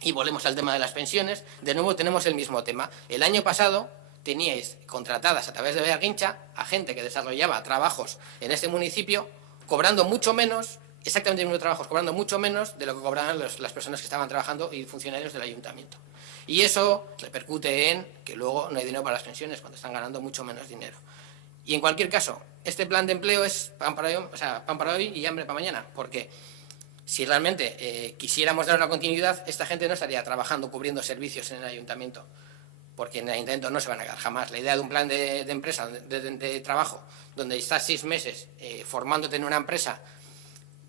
y volvemos al tema de las pensiones, de nuevo tenemos el mismo tema. El año pasado teníais contratadas a través de Bearguincha a gente que desarrollaba trabajos en este municipio, cobrando mucho menos, exactamente los mismos trabajos, cobrando mucho menos de lo que cobraban las personas que estaban trabajando y funcionarios del ayuntamiento. Y eso repercute en que luego no hay dinero para las pensiones cuando están ganando mucho menos dinero. Y en cualquier caso, este plan de empleo es pan para hoy y hambre para mañana, porque si realmente quisiéramos dar una continuidad, esta gente no estaría trabajando, cubriendo servicios en el ayuntamiento, porque en el ayuntamiento no se van a quedar jamás. La idea de un plan de empresa, de trabajo, donde estás 6 meses formándote en una empresa,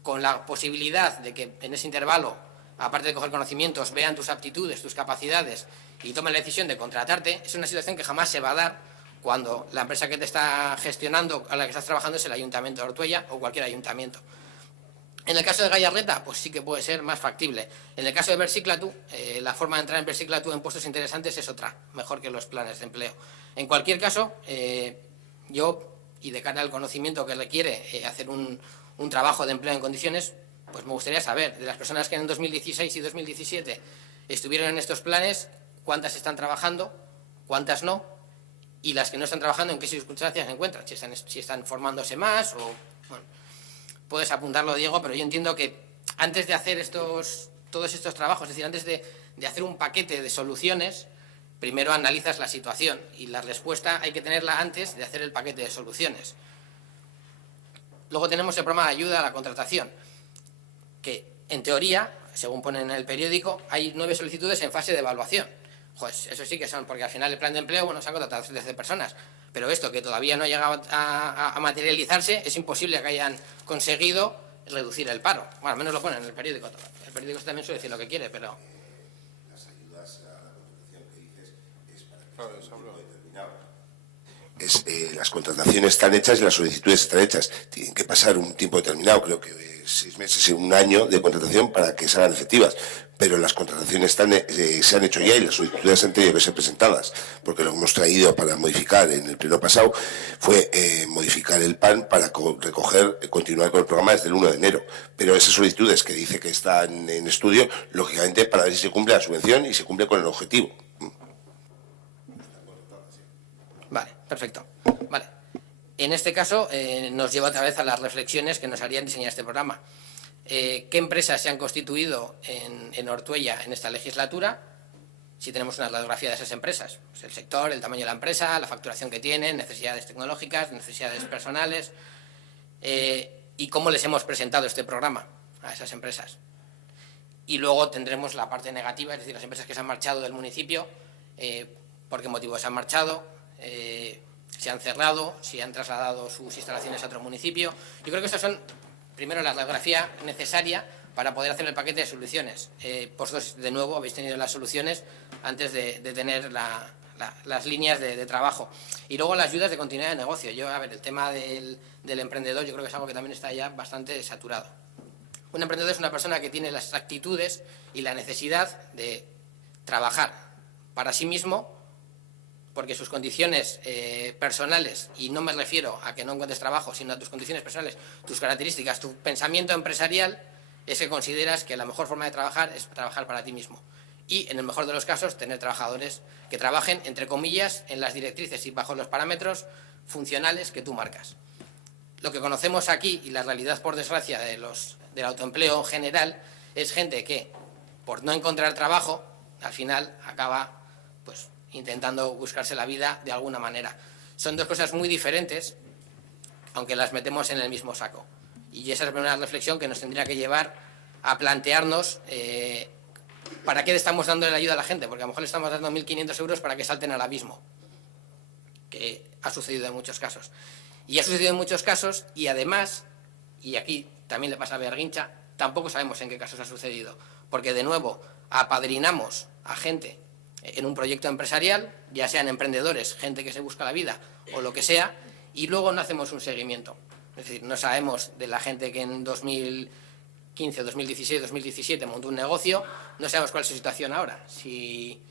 con la posibilidad de que en ese intervalo, aparte de coger conocimientos, vean tus aptitudes, tus capacidades y tomen la decisión de contratarte, es una situación que jamás se va a dar cuando la empresa que te está gestionando, a la que estás trabajando, es el Ayuntamiento de Ortuella o cualquier ayuntamiento. En el caso de Gallarreta, pues sí que puede ser más factible. En el caso de Bersiclatu, la forma de entrar en Bersiclatu en puestos interesantes es otra, mejor que los planes de empleo. En cualquier caso, yo, y de cara al conocimiento que requiere hacer un trabajo de empleo en condiciones, pues me gustaría saber, de las personas que en 2016 y 2017 estuvieron en estos planes, cuántas están trabajando, cuántas no, y las que no están trabajando, en qué circunstancias se encuentran, si están formándose más o... Bueno, puedes apuntarlo, Diego, pero yo entiendo que antes de hacer todos estos trabajos, es decir, antes de hacer un paquete de soluciones, primero analizas la situación y la respuesta hay que tenerla antes de hacer el paquete de soluciones. Luego tenemos el programa de ayuda a la contratación, que en teoría, según ponen en el periódico, hay 9 solicitudes en fase de evaluación. Pues eso sí que son, porque al final el plan de empleo, bueno, se han contratado 13 personas, pero esto que todavía no ha llegado a materializarse, es imposible que hayan conseguido reducir el paro. Bueno, al menos lo ponen en el periódico. El periódico también suele decir lo que quiere, pero... Las ayudas a la contratación que dices es para que un tiempo determinado. Las contrataciones están hechas y las solicitudes están hechas. Tienen que pasar un tiempo determinado, creo que 6 meses, 1 año de contratación para que se hagan efectivas. Pero las contrataciones se han hecho ya y las solicitudes han tenido que ser presentadas, porque lo que hemos traído para modificar en el pleno pasado fue modificar el PAN para continuar con el programa desde el 1 de enero. Pero esas solicitudes que dice que están en estudio, lógicamente, para ver si se cumple la subvención y se cumple con el objetivo. Vale, perfecto. Vale. En este caso nos lleva otra vez a las reflexiones que nos harían diseñar este programa. ¿Qué empresas se han constituido en Ortuella en esta legislatura? Si tenemos una radiografía de esas empresas, pues el sector, el tamaño de la empresa, la facturación que tienen, necesidades tecnológicas, necesidades personales, y cómo les hemos presentado este programa a esas empresas. Y luego tendremos la parte negativa, es decir, las empresas que se han marchado del municipio, por qué motivos se han marchado, se han cerrado, si han trasladado sus instalaciones a otro municipio. Yo creo que estas son, primero, la radiografía necesaria para poder hacer el paquete de soluciones. Vosotros, de nuevo, habéis tenido las soluciones antes de tener las líneas de trabajo. Y luego las ayudas de continuidad de negocio. El tema del emprendedor yo creo que es algo que también está ya bastante saturado. Un emprendedor es una persona que tiene las actitudes y la necesidad de trabajar para sí mismo, porque sus condiciones personales, y no me refiero a que no encuentres trabajo, sino a tus condiciones personales, tus características, tu pensamiento empresarial, es que consideras que la mejor forma de trabajar es trabajar para ti mismo. Y, en el mejor de los casos, tener trabajadores que trabajen, entre comillas, en las directrices y bajo los parámetros funcionales que tú marcas. Lo que conocemos aquí, y la realidad, por desgracia, del autoempleo en general, es gente que, por no encontrar trabajo, al final acaba pues intentando buscarse la vida de alguna manera. Son dos cosas muy diferentes, aunque las metemos en el mismo saco. Y esa es la primera reflexión que nos tendría que llevar a plantearnos para qué le estamos dando la ayuda a la gente, porque a lo mejor le estamos dando 1.500 euros para que salten al abismo, que ha sucedido en muchos casos. Y ha sucedido en muchos casos, y además, y aquí también le pasa a Berguincha, tampoco sabemos en qué casos ha sucedido, porque de nuevo apadrinamos a gente en un proyecto empresarial, ya sean emprendedores, gente que se busca la vida o lo que sea, y luego no hacemos un seguimiento. Es decir, no sabemos de la gente que en 2015, 2016, 2017 montó un negocio, no sabemos cuál es su situación ahora, si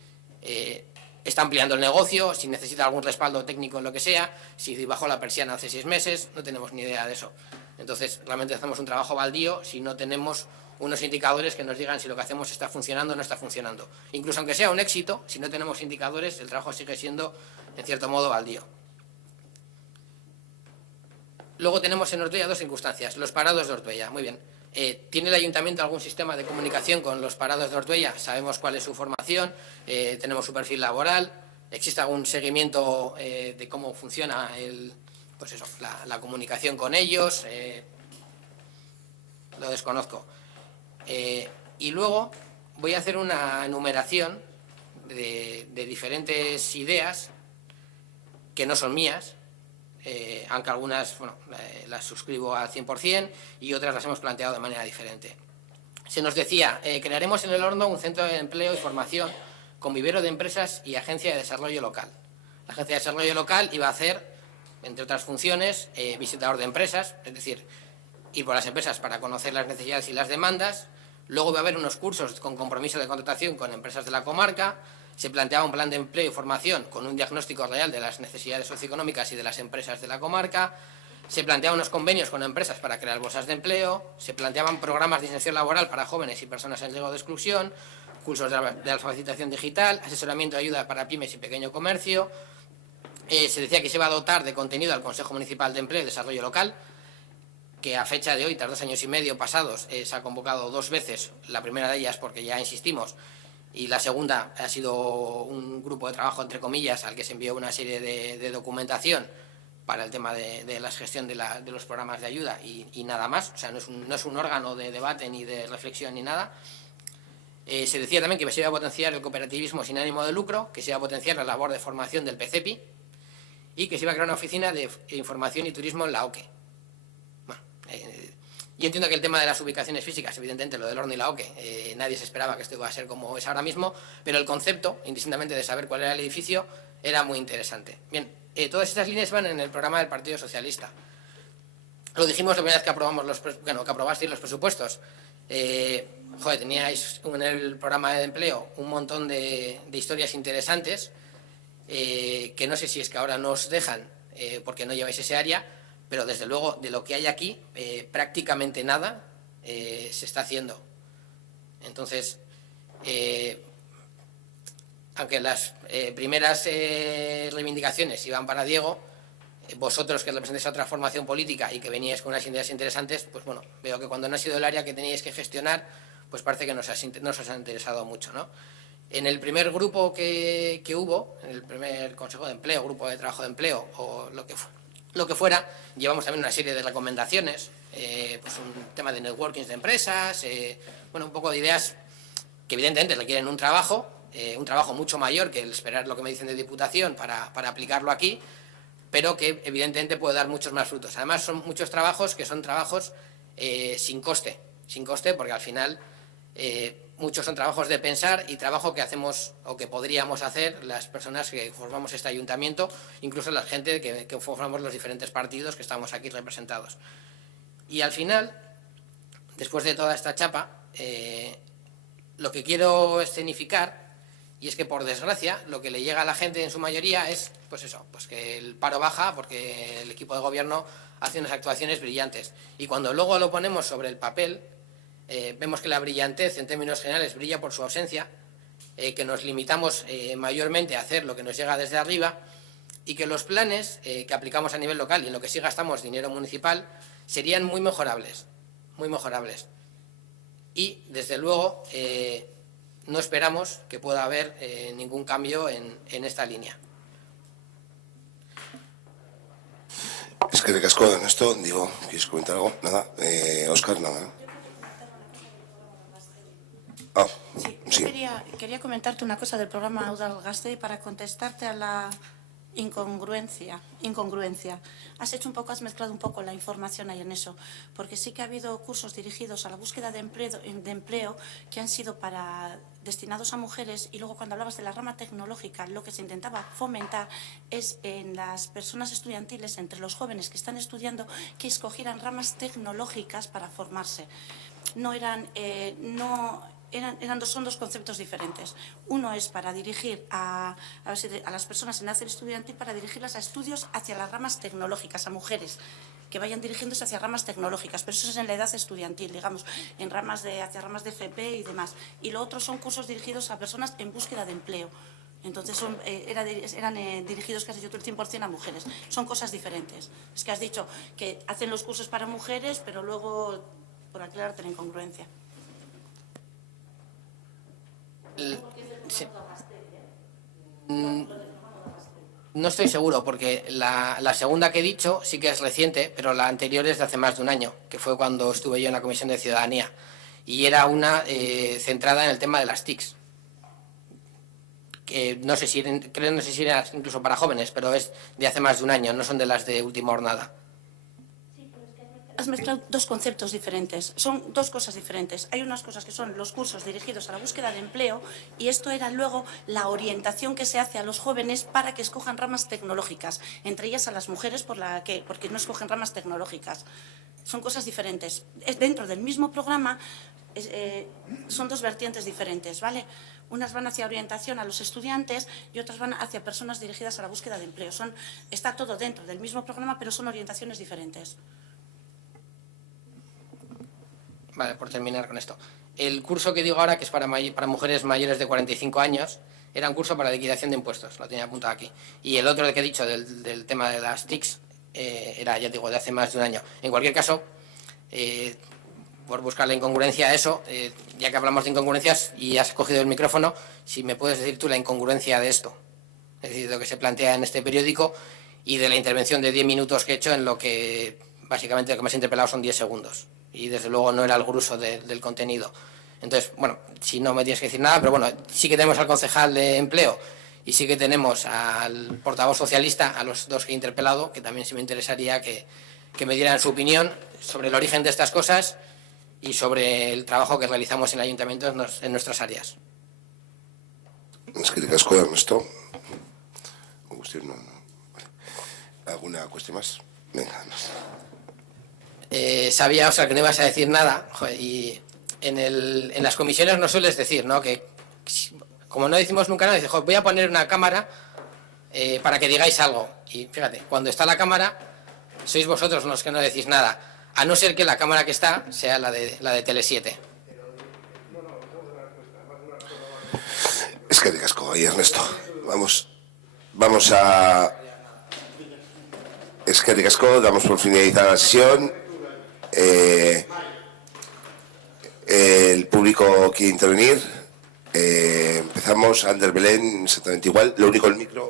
está ampliando el negocio, si necesita algún respaldo técnico en lo que sea, si bajó la persiana hace 6 meses, no tenemos ni idea de eso. Entonces, realmente hacemos un trabajo baldío si no tenemos unos indicadores que nos digan si lo que hacemos está funcionando o no está funcionando. Incluso aunque sea un éxito, si no tenemos indicadores, el trabajo sigue siendo, en cierto modo, baldío. Luego tenemos en Ortuella dos circunstancias. Los parados de Ortuella, muy bien. ¿Tiene el ayuntamiento algún sistema de comunicación con los parados de Ortuella? Sabemos cuál es su formación, tenemos su perfil laboral, ¿existe algún seguimiento de cómo funciona la comunicación con ellos? Lo desconozco. Y luego voy a hacer una enumeración de diferentes ideas que no son mías, aunque algunas las suscribo al 100% y otras las hemos planteado de manera diferente. Se nos decía, crearemos en el horno un centro de empleo y formación con vivero de empresas y agencia de desarrollo local. La agencia de desarrollo local iba a hacer, entre otras funciones, visitador de empresas, es decir, ir por las empresas para conocer las necesidades y las demandas. Luego va a haber unos cursos con compromiso de contratación con empresas de la comarca. Se planteaba un plan de empleo y formación con un diagnóstico real de las necesidades socioeconómicas y de las empresas de la comarca. Se planteaban unos convenios con empresas para crear bolsas de empleo. Se planteaban programas de inserción laboral para jóvenes y personas en riesgo de exclusión, cursos de alfabetización digital, asesoramiento y ayuda para pymes y pequeño comercio. Se decía que se iba a dotar de contenido al Consejo Municipal de Empleo y Desarrollo Local, que a fecha de hoy, tras 2 años y medio pasados, se ha convocado 2 veces, la primera de ellas porque ya insistimos, y la segunda ha sido un grupo de trabajo, entre comillas, al que se envió una serie de documentación para el tema de la gestión de los programas de ayuda y nada más. O sea, no es un órgano de debate ni de reflexión ni nada. Se decía también que se iba a potenciar el cooperativismo sin ánimo de lucro, que se iba a potenciar la labor de formación del PCEPI y que se iba a crear una oficina de información y turismo en la OCE. Bueno, Yo entiendo que el tema de las ubicaciones físicas, evidentemente lo del horno y la OQE, nadie se esperaba que esto iba a ser como es ahora mismo, pero el concepto, indistintamente de saber cuál era el edificio, era muy interesante. Bien, todas estas líneas van en el programa del Partido Socialista. Lo dijimos la primera vez que aprobamos que aprobasteis los presupuestos. Teníais en el programa de empleo un montón de historias interesantes, que no sé si es que ahora no os dejan porque no lleváis ese área, pero desde luego de lo que hay aquí prácticamente nada se está haciendo. Entonces, aunque las primeras reivindicaciones iban para Diego, vosotros que representáis a otra formación política y que veníais con unas ideas interesantes, pues bueno, veo que cuando no ha sido el área que teníais que gestionar, pues parece que no os ha interesado mucho, ¿no? En el primer grupo que hubo, en el primer Consejo de Empleo, Grupo de Trabajo de Empleo o lo que fuera, llevamos también una serie de recomendaciones, pues un tema de networkings de empresas, un poco de ideas que evidentemente requieren un trabajo mucho mayor que el esperar lo que me dicen de Diputación para aplicarlo aquí, pero que evidentemente puede dar muchos más frutos. Además son muchos trabajos que son trabajos sin coste porque al final muchos son trabajos de pensar y trabajo que hacemos o que podríamos hacer las personas que formamos este ayuntamiento, incluso la gente que formamos los diferentes partidos que estamos aquí representados. Y al final, después de toda esta chapa, lo que quiero escenificar, y es que por desgracia lo que le llega a la gente en su mayoría es pues que el paro baja porque el equipo de gobierno hace unas actuaciones brillantes. Y cuando luego lo ponemos sobre el papel, vemos que la brillantez en términos generales brilla por su ausencia, que nos limitamos mayormente a hacer lo que nos llega desde arriba y que los planes que aplicamos a nivel local y en lo que sí gastamos dinero municipal serían muy mejorables. Y desde luego no esperamos que pueda haber ningún cambio en esta línea. Es que recasco en esto, digo, ¿quieres comentar algo? Nada. Óscar, nada. Sí. Quería comentarte una cosa del programa Udal Gazte para contestarte a la incongruencia. Has mezclado un poco la información ahí en eso, porque sí que ha habido cursos dirigidos a la búsqueda de empleo que han sido destinados a mujeres, y luego cuando hablabas de la rama tecnológica, lo que se intentaba fomentar es en las personas estudiantiles, entre los jóvenes que están estudiando, que escogieran ramas tecnológicas para formarse. Son dos conceptos diferentes. Uno es para dirigir a las personas en edad estudiantil, para dirigirlas a estudios hacia las ramas tecnológicas, a mujeres que vayan dirigiéndose hacia ramas tecnológicas, pero eso es en la edad estudiantil, digamos, hacia ramas de FP y demás. Y lo otro son cursos dirigidos a personas en búsqueda de empleo. Entonces eran dirigidos casi yo el 100% a mujeres. Son cosas diferentes. Es que has dicho que hacen los cursos para mujeres, pero luego, por aclararte la incongruencia. Sí. No estoy seguro, porque la segunda que he dicho sí que es reciente, pero la anterior es de hace más de un año, que fue cuando estuve yo en la Comisión de Ciudadanía, y era una centrada en el tema de las TICs. Que no sé si era incluso para jóvenes, pero es de hace más de un año, no son de las de última jornada. Has mezclado dos conceptos diferentes, son dos cosas diferentes. Hay unas cosas que son los cursos dirigidos a la búsqueda de empleo, y esto era luego la orientación que se hace a los jóvenes para que escojan ramas tecnológicas, entre ellas a las mujeres porque no escogen ramas tecnológicas. Son cosas diferentes. Dentro del mismo programa son dos vertientes diferentes, ¿vale? Unas van hacia orientación a los estudiantes y otras van hacia personas dirigidas a la búsqueda de empleo. Está todo dentro del mismo programa, pero son orientaciones diferentes. Vale, por terminar con esto. El curso que digo ahora, que es para mujeres mayores de 45 años, era un curso para liquidación de impuestos, lo tenía apuntado aquí. Y el otro que he dicho del tema de las TICs era, ya digo, de hace más de un año. En cualquier caso, por buscar la incongruencia a eso, ya que hablamos de incongruencias y has cogido el micrófono, si me puedes decir tú la incongruencia de esto. Es decir, lo que se plantea en este periódico y de la intervención de 10 minutos que he hecho en lo que básicamente lo que me has interpelado son 10 segundos. Y desde luego no era el grueso del contenido. Entonces, bueno, si no me tienes que decir nada, pero bueno, sí que tenemos al concejal de empleo y sí que tenemos al portavoz socialista, a los dos que he interpelado, que también sí me interesaría que que me dieran su opinión sobre el origen de estas cosas y sobre el trabajo que realizamos en el ayuntamiento en nuestras áreas. Eskerrik asko, Ernesto. Agustín, no. Vale. ¿Alguna cuestión más? Venga, no sé. Sabía, Óscar, que no ibas a decir nada. Joder, y en las comisiones no sueles decir, ¿no? Que como no decimos nunca nada, dices, voy a poner una cámara para que digáis algo. Y fíjate, cuando está la cámara, sois vosotros los que no decís nada, a no ser que la cámara que está sea la de Tele7. Eskerrik asko, ahí, Ernesto. Vamos a... Eskerrik asko, damos por finalizada la sesión. El público quiere intervenir. Empezamos, Ander Belén, exactamente igual. Lo único, el micro.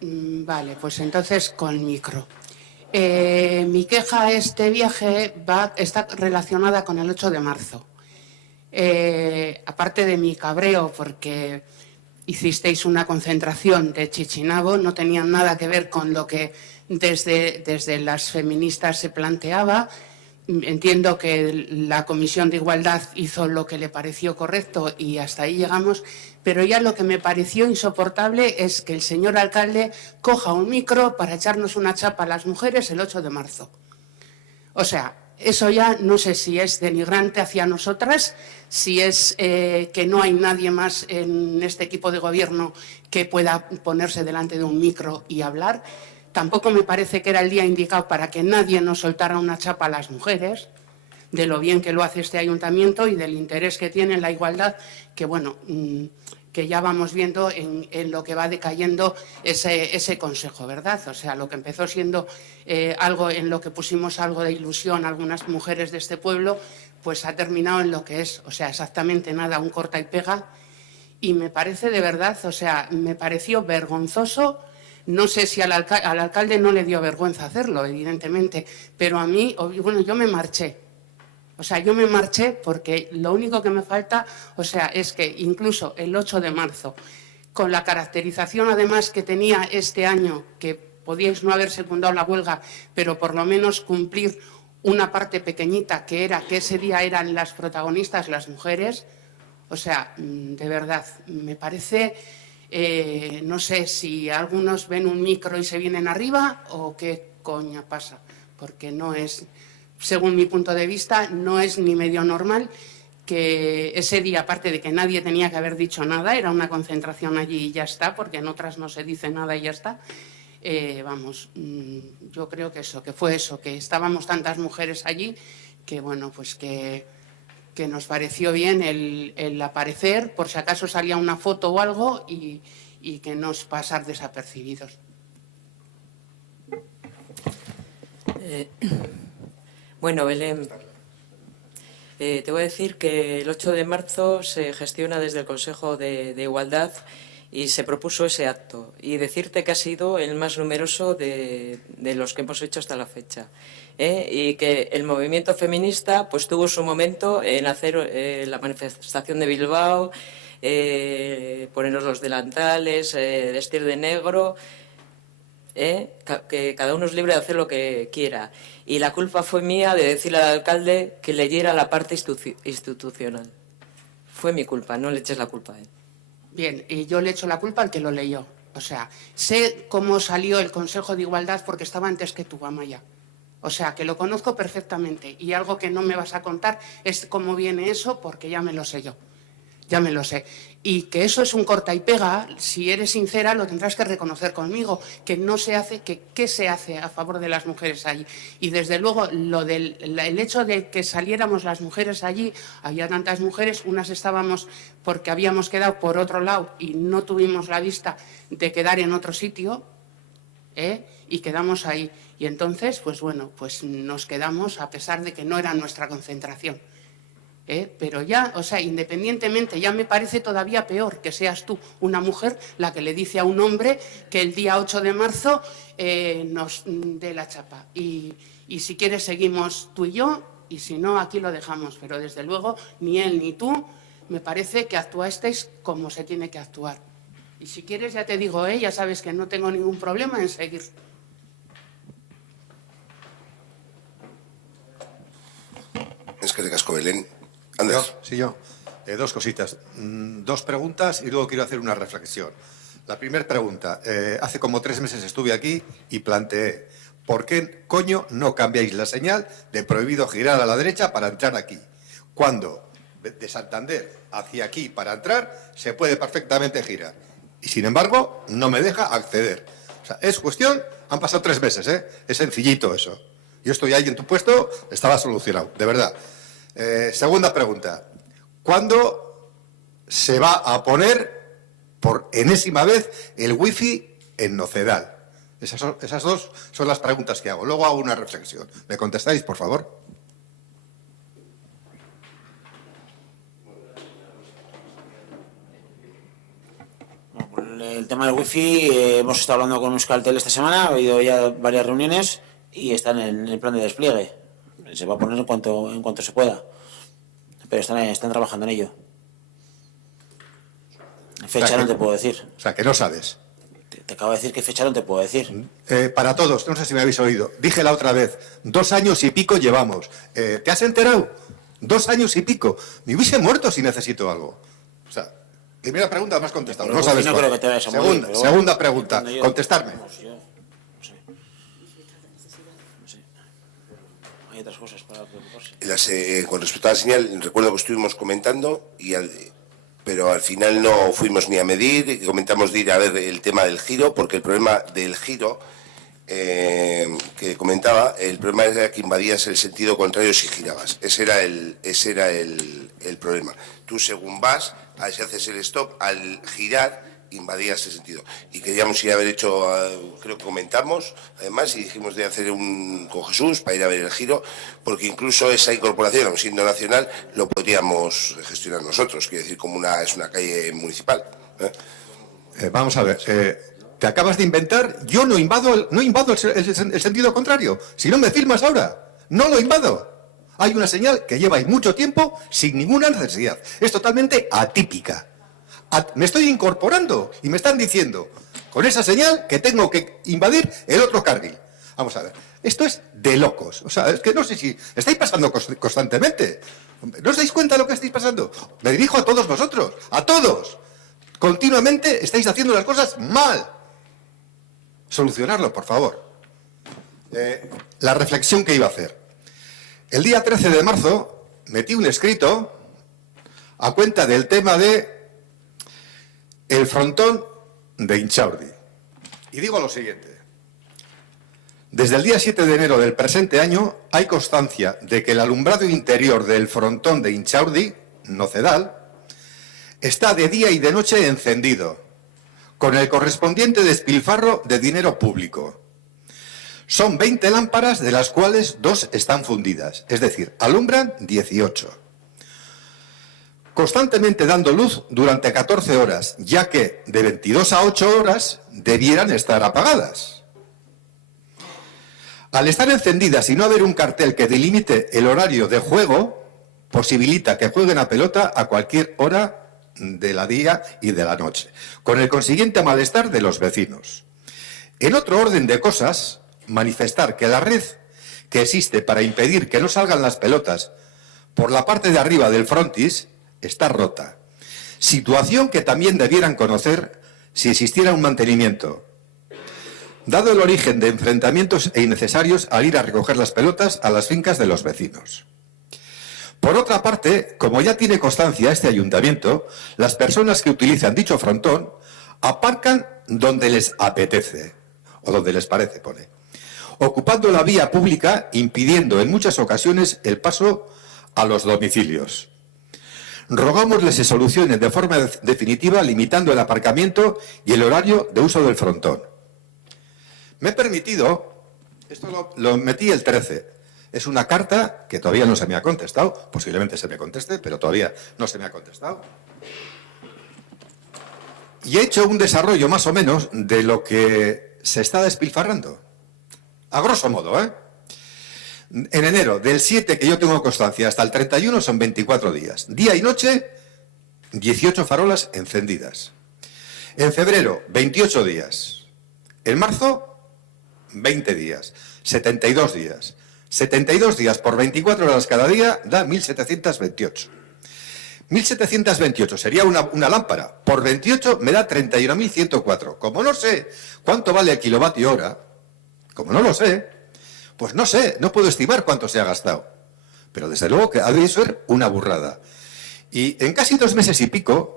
Vale, pues entonces con micro. Mi queja a este viaje está relacionada con el 8 de marzo. Aparte de mi cabreo, porque hicisteis una concentración de Chichinabo, no tenía nada que ver con lo que desde las feministas se planteaba. Entiendo que la Comisión de Igualdad hizo lo que le pareció correcto y hasta ahí llegamos, pero ya lo que me pareció insoportable es que el señor alcalde coja un micro para echarnos una chapa a las mujeres el 8 de marzo. O sea, eso ya no sé si es denigrante hacia nosotras, si es que no hay nadie más en este equipo de gobierno que pueda ponerse delante de un micro y hablar. Tampoco me parece que era el día indicado para que nadie nos soltara una chapa a las mujeres, de lo bien que lo hace este ayuntamiento y del interés que tiene en la igualdad, que bueno, que ya vamos viendo en lo que va decayendo ese consejo, ¿verdad? O sea, lo que empezó siendo algo en lo que pusimos algo de ilusión a algunas mujeres de este pueblo, pues ha terminado en lo que es, o sea, exactamente nada, un corta y pega. Y me parece de verdad, o sea, me pareció vergonzoso. No sé si al alcalde no le dio vergüenza hacerlo, evidentemente, pero a mí, bueno, yo me marché. O sea, yo me marché porque lo único que me falta, o sea, es que incluso el 8 de marzo, con la caracterización además que tenía este año, que podíais no haber secundado la huelga, pero por lo menos cumplir una parte pequeñita, que era que ese día eran las protagonistas las mujeres, o sea, de verdad, me parece... no sé si algunos ven un micro y se vienen arriba o qué coña pasa, porque no es, según mi punto de vista, no es ni medio normal que ese día, aparte de que nadie tenía que haber dicho nada, era una concentración allí y ya está, porque en otras no se dice nada y ya está. Vamos, yo creo que eso, que fue eso, que estábamos tantas mujeres allí, que bueno, pues que nos pareció bien el aparecer, por si acaso salía una foto o algo, y que nos pasar desapercibidos. Bueno, Belén, te voy a decir que el 8 de marzo se gestiona desde el Consejo de Igualdad y se propuso ese acto. Y decirte que ha sido el más numeroso de los que hemos hecho hasta la fecha. Y que el movimiento feminista pues tuvo su momento en hacer la manifestación de Bilbao, ponernos los delantales, vestir de negro, que cada uno es libre de hacer lo que quiera. Y la culpa fue mía de decirle al alcalde que leyera la parte institucional. Fue mi culpa, no le eches la culpa a él. Bien, y yo le echo la culpa al que lo leyó. O sea, sé cómo salió el Consejo de Igualdad porque estaba antes que tú, Amaya. O sea, que lo conozco perfectamente. Y algo que no me vas a contar es cómo viene eso, porque ya me lo sé yo. Ya me lo sé. Y que eso es un corta y pega, si eres sincera, lo tendrás que reconocer conmigo, que no se hace, que qué se hace a favor de las mujeres allí. Y desde luego, el hecho de que saliéramos las mujeres allí, había tantas mujeres, unas estábamos porque habíamos quedado por otro lado y no tuvimos la vista de quedar en otro sitio, y quedamos ahí. Y entonces, pues bueno, pues nos quedamos a pesar de que no era nuestra concentración. Pero ya, o sea, independientemente, ya me parece todavía peor que seas tú, una mujer, la que le dice a un hombre que el día 8 de marzo nos dé la chapa. Y si quieres seguimos tú y yo, y si no, aquí lo dejamos. Pero desde luego, ni él ni tú me parece que actuasteis como se tiene que actuar. Y si quieres, ya te digo, ya sabes que no tengo ningún problema en seguir. Es que ricasco, Belén. Ander. Yo. Dos cositas. Dos preguntas y luego quiero hacer una reflexión. La primera pregunta. Hace como 3 meses estuve aquí y planteé ¿por qué coño no cambiáis la señal de prohibido girar a la derecha para entrar aquí? Cuando de Santander hacia aquí para entrar se puede perfectamente girar. Y sin embargo no me deja acceder. O sea, es cuestión, han pasado 3 meses, es sencillito eso. Yo estoy ahí en tu puesto, estaba solucionado, de verdad. Segunda pregunta. ¿Cuándo se va a poner por enésima vez el wifi en Nocedal? Esas dos son las preguntas que hago. Luego hago una reflexión. ¿Me contestáis, por favor? El tema del wifi, hemos estado hablando con Euskaltel esta semana, ha habido ya varias reuniones y están en el plan de despliegue. Se va a poner en cuanto se pueda, pero están trabajando en ello. Fecha no te puedo decir. O sea, que no sabes. Te acabo de decir que fecha no te puedo decir. Para todos, no sé si me habéis oído. Dije la otra vez, 2 años y pico llevamos. ¿Te has enterado? 2 años y pico. Me hubiese muerto si necesito algo. O sea, primera pregunta me has contestado. No sabes cuál. Creo que te vayas a morir, Segunda pregunta, contestarme. Hay otras cosas para preocuparse. Con respecto a la señal, recuerdo que estuvimos comentando, pero al final no fuimos ni a medir, comentamos de ir a ver el tema del giro, porque el problema del giro que comentaba, el problema era que invadías el sentido contrario si girabas. Ese era el problema. Tú según vas, si haces el stop, al girar invadías ese sentido. Y queríamos ir a haber hecho, creo que comentamos, además, y dijimos de hacer con Jesús para ir a ver el giro, porque incluso esa incorporación, siendo nacional, lo podríamos gestionar nosotros, quiero decir, como es una calle municipal. Vamos a ver, te acabas de inventar, yo no invado el sentido contrario. Si no me firmas ahora, no lo invado. Hay una señal que lleva ahí mucho tiempo sin ninguna necesidad. Es totalmente atípica. Me estoy incorporando y me están diciendo con esa señal que tengo que invadir el otro carril. Vamos a ver, esto es de locos. O sea, es que no sé si estáis pasando constantemente. ¿No os dais cuenta de lo que estáis pasando? Me dirijo a todos vosotros, a todos. Continuamente estáis haciendo las cosas mal. Solucionarlo, por favor. La reflexión que iba a hacer. El día 13 de marzo metí un escrito a cuenta del tema de el frontón de Inchaurdi. Y digo lo siguiente. Desde el día 7 de enero del presente año hay constancia de que el alumbrado interior del frontón de Inchaurdi, Nocedal, está de día y de noche encendido, con el correspondiente despilfarro de dinero público. Son 20 lámparas, de las cuales 2 están fundidas, es decir, alumbran 18. Constantemente dando luz durante 14 horas, ya que de 22 a 8 horas debieran estar apagadas. Al estar encendidas y no haber un cartel que delimite el horario de juego, posibilita que jueguen a pelota a cualquier hora de la día y de la noche, con el consiguiente malestar de los vecinos. En otro orden de cosas, manifestar que la red que existe para impedir que no salgan las pelotas por la parte de arriba del frontis está rota, situación que también debieran conocer si existiera un mantenimiento, dado el origen de enfrentamientos innecesarios al ir a recoger las pelotas a las fincas de los vecinos. Por otra parte, como ya tiene constancia este ayuntamiento, las personas que utilizan dicho frontón aparcan donde les apetece, o donde les parece, pone, ocupando la vía pública, impidiendo en muchas ocasiones el paso a los domicilios. Rogámosles se solucionen de forma definitiva, limitando el aparcamiento y el horario de uso del frontón. Me he permitido, esto lo metí el 13, es una carta que todavía no se me ha contestado, posiblemente se me conteste, pero todavía no se me ha contestado. Y he hecho un desarrollo más o menos de lo que se está despilfarrando. A grosso modo, En enero, del 7 que yo tengo constancia hasta el 31 son 24 días. Día y noche, 18 farolas encendidas. En febrero, 28 días. En marzo, 20 días. 72 días. 72 días por 24 horas cada día da 1.728. 1.728 sería una lámpara. Por 28 me da 31.104. Como no sé cuánto vale el kilovatio hora, como no lo sé, pues no sé, no puedo estimar cuánto se ha gastado. Pero desde luego que ha de ser una burrada. Y en casi 2 meses y pico,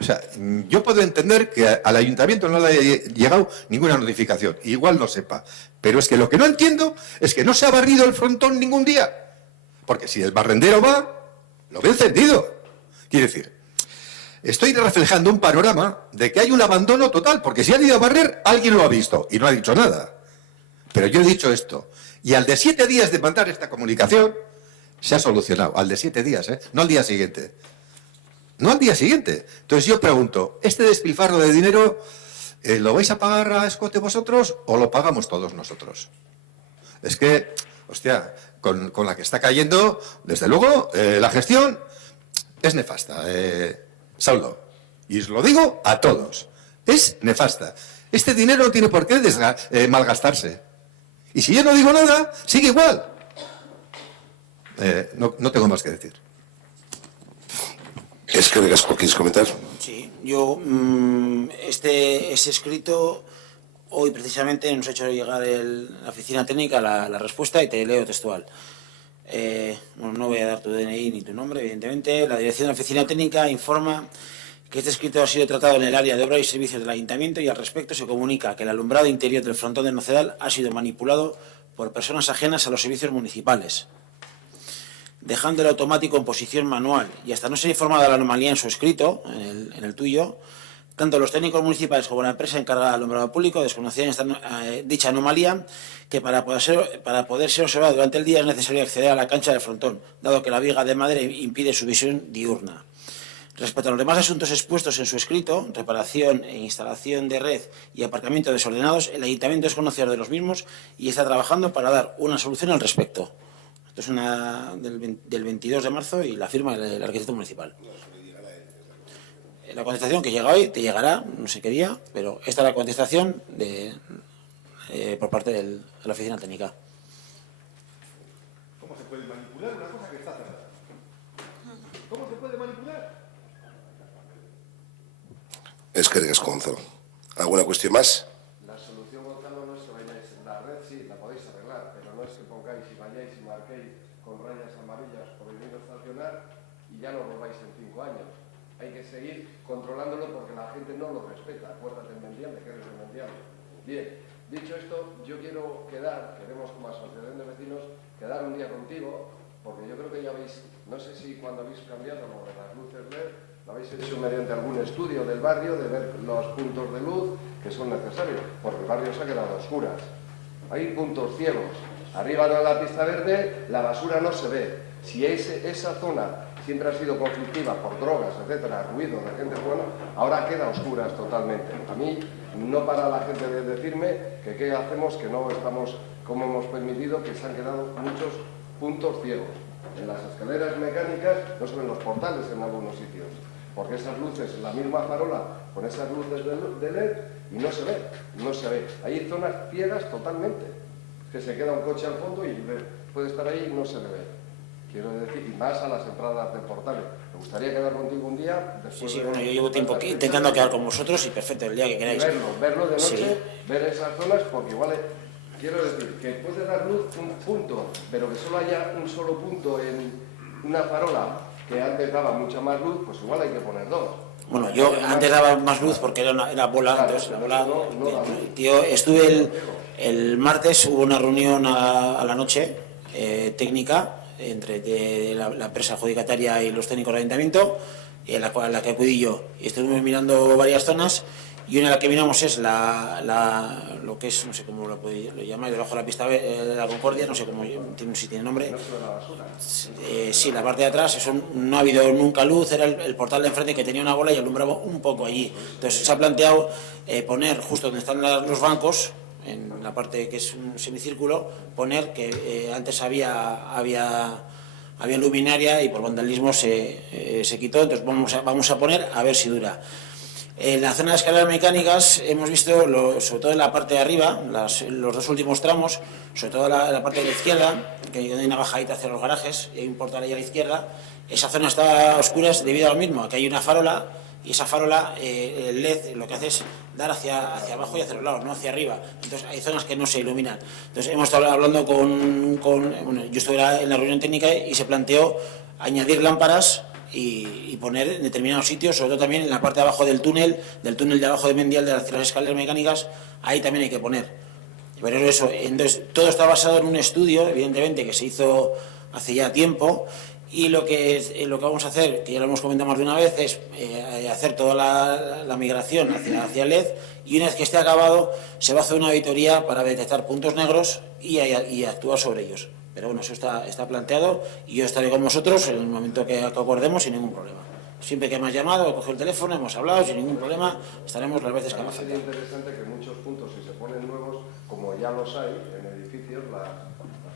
o sea, yo puedo entender que al ayuntamiento no le haya llegado ninguna notificación. Igual no sepa. Pero es que lo que no entiendo es que no se ha barrido el frontón ningún día. Porque si el barrendero va, lo ve encendido. Quiere decir, estoy reflejando un panorama de que hay un abandono total. Porque si han ido a barrer, alguien lo ha visto y no ha dicho nada. Pero yo he dicho esto. Y al de 7 días de mandar esta comunicación, se ha solucionado. Al de 7 días, no al día siguiente. No al día siguiente. Entonces yo pregunto, ¿este despilfarro de dinero lo vais a pagar a escote vosotros o lo pagamos todos nosotros? Es que, hostia, con la que está cayendo, desde luego, la gestión es nefasta, Saulo. Y os lo digo a todos. Es nefasta. Este dinero no tiene por qué malgastarse. Y si yo no digo nada, sigue igual. No tengo más que decir. Es que ¿quieres comentar? Sí, yo ese escrito hoy precisamente nos ha hecho llegar la oficina técnica la respuesta y te leo textual. Bueno, no voy a dar tu DNI ni tu nombre, evidentemente. La dirección de la oficina técnica informa que este escrito ha sido tratado en el área de obra y servicios del ayuntamiento y al respecto se comunica que el alumbrado interior del frontón de Nocedal ha sido manipulado por personas ajenas a los servicios municipales, dejando el automático en posición manual y hasta no ser informada de la anomalía en su escrito, en el tuyo, tanto los técnicos municipales como la empresa encargada del alumbrado público desconocían dicha anomalía que para poder ser observado durante el día es necesario acceder a la cancha del frontón, dado que la viga de madera impide su visión diurna. Respecto a los demás asuntos expuestos en su escrito, reparación e instalación de red y aparcamiento desordenados, el ayuntamiento es conocedor de los mismos y está trabajando para dar una solución al respecto. Esto es una del 22 de marzo y la firma del arquitecto municipal. La contestación que llega hoy te llegará, no sé qué día, pero esta es la contestación por parte de la oficina técnica. ¿Cómo se puede manipular una cosa que está cerrada? ¿Cómo se puede manipular? Es que Gonzalo. ¿Alguna cuestión más? La solución, Gonzalo, no es que vayáis en la red, sí, la podéis arreglar, pero no es que pongáis y vayáis y marquéis con rayas amarillas prohibido estacionar y ya lo robáis en 5 años. Hay que seguir controlándolo porque la gente no lo respeta. Acuérdate en Mendiante, que eres de Mendiante. Bien, dicho esto, yo queremos como asociación de vecinos, quedar un día contigo, porque yo creo que ya veis, no sé si cuando habéis cambiado lo de las luces LED, lo habéis hecho mediante algún estudio del barrio, de ver los puntos de luz que son necesarios, porque el barrio se ha quedado a oscuras. Hay puntos ciegos. Arriba de la pista verde, la basura no se ve. Si esa zona siempre ha sido conflictiva por drogas, etcétera, ruido de gente buena, ahora queda a oscuras totalmente. A mí no para la gente de decirme que qué hacemos, que no estamos como hemos permitido, que se han quedado muchos puntos ciegos. En las escaleras mecánicas no se ven los portales en algunos sitios, porque esas luces, la misma farola con esas luces de LED y no se ve. Hay zonas ciegas totalmente, que se queda un coche al fondo y puede estar ahí y no se le ve. Quiero decir, y más a las entradas de portales. Me gustaría quedar contigo un día. Sí, bueno, yo llevo tiempo aquí intentando quedar con vosotros y perfecto, el día que queráis. Verlo de noche, sí. Ver esas zonas, porque igual, quiero decir, que puede dar luz un punto, pero que solo haya un solo punto en una farola, que antes daba mucha más luz, pues igual hay que poner 2. Bueno, yo antes daba más luz porque era bola, claro, entonces la bola... Tío, estuve el martes, hubo una reunión a la noche técnica entre la empresa adjudicataria y los técnicos del ayuntamiento, en la que acudí yo. Y estuvimos mirando varias zonas y una de las que miramos es lo que es, no sé cómo lo llamáis, debajo de la pista de la Concordia, no sé cómo, si tiene nombre. Sí, la parte de atrás, eso no ha habido nunca luz, era el portal de enfrente que tenía una bola y alumbraba un poco allí. Entonces se ha planteado poner justo donde están los bancos, en la parte que es un semicírculo, poner que antes había luminaria y por vandalismo se quitó, entonces vamos a poner a ver si dura. En la zona de escaleras mecánicas hemos visto, sobre todo en la parte de arriba, los dos últimos tramos, sobre todo en la parte de la izquierda, que hay una bajadita hacia los garajes, y hay un portal ahí a la izquierda, esa zona está a oscuras debido a lo mismo, a que hay una farola, y esa farola, el LED, lo que hace es dar hacia abajo y hacia los lados, no hacia arriba. Entonces hay zonas que no se iluminan. Entonces hemos estado hablando bueno, yo estuve en la reunión técnica y se planteó añadir lámparas y poner en determinados sitios, sobre todo también en la parte de abajo del túnel de abajo de Mendial, de las escaleras mecánicas, ahí también hay que poner. Pero eso, entonces todo está basado en un estudio, evidentemente, que se hizo hace ya tiempo, y lo que vamos a hacer, que ya lo hemos comentado más de una vez, es hacer toda la migración hacia LED, y una vez que esté acabado se va a hacer una auditoría para detectar puntos negros y actuar sobre ellos. Pero bueno, eso está planteado y yo estaré con vosotros en el momento que acordemos sin ningún problema. Siempre que me has llamado, he cogido el teléfono, hemos hablado sin ningún problema, estaremos las veces que haga falta. Sería interesante que muchos puntos, si se ponen nuevos, como ya los hay en edificios, las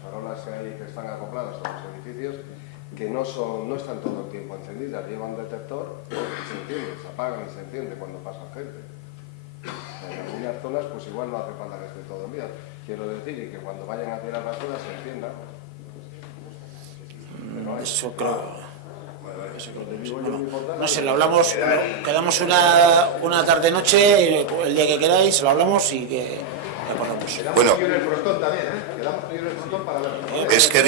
farolas que están acopladas a los edificios, que no están todo el tiempo encendidas, llevan detector y se enciende, se apagan y se enciende cuando pasa gente. En algunas zonas pues igual no hace falta que esté todo el día. Quiero decir, y que cuando vayan a tirar basura se encienda. Eso creo que no sé, lo hablamos, quedamos una tarde-noche, el día que queráis, lo hablamos y que acordamos. Bueno, es que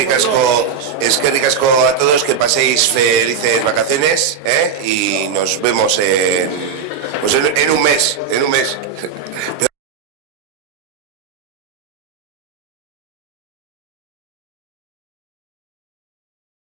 ricasco a todos, que paséis felices vacaciones, y nos vemos en un mes.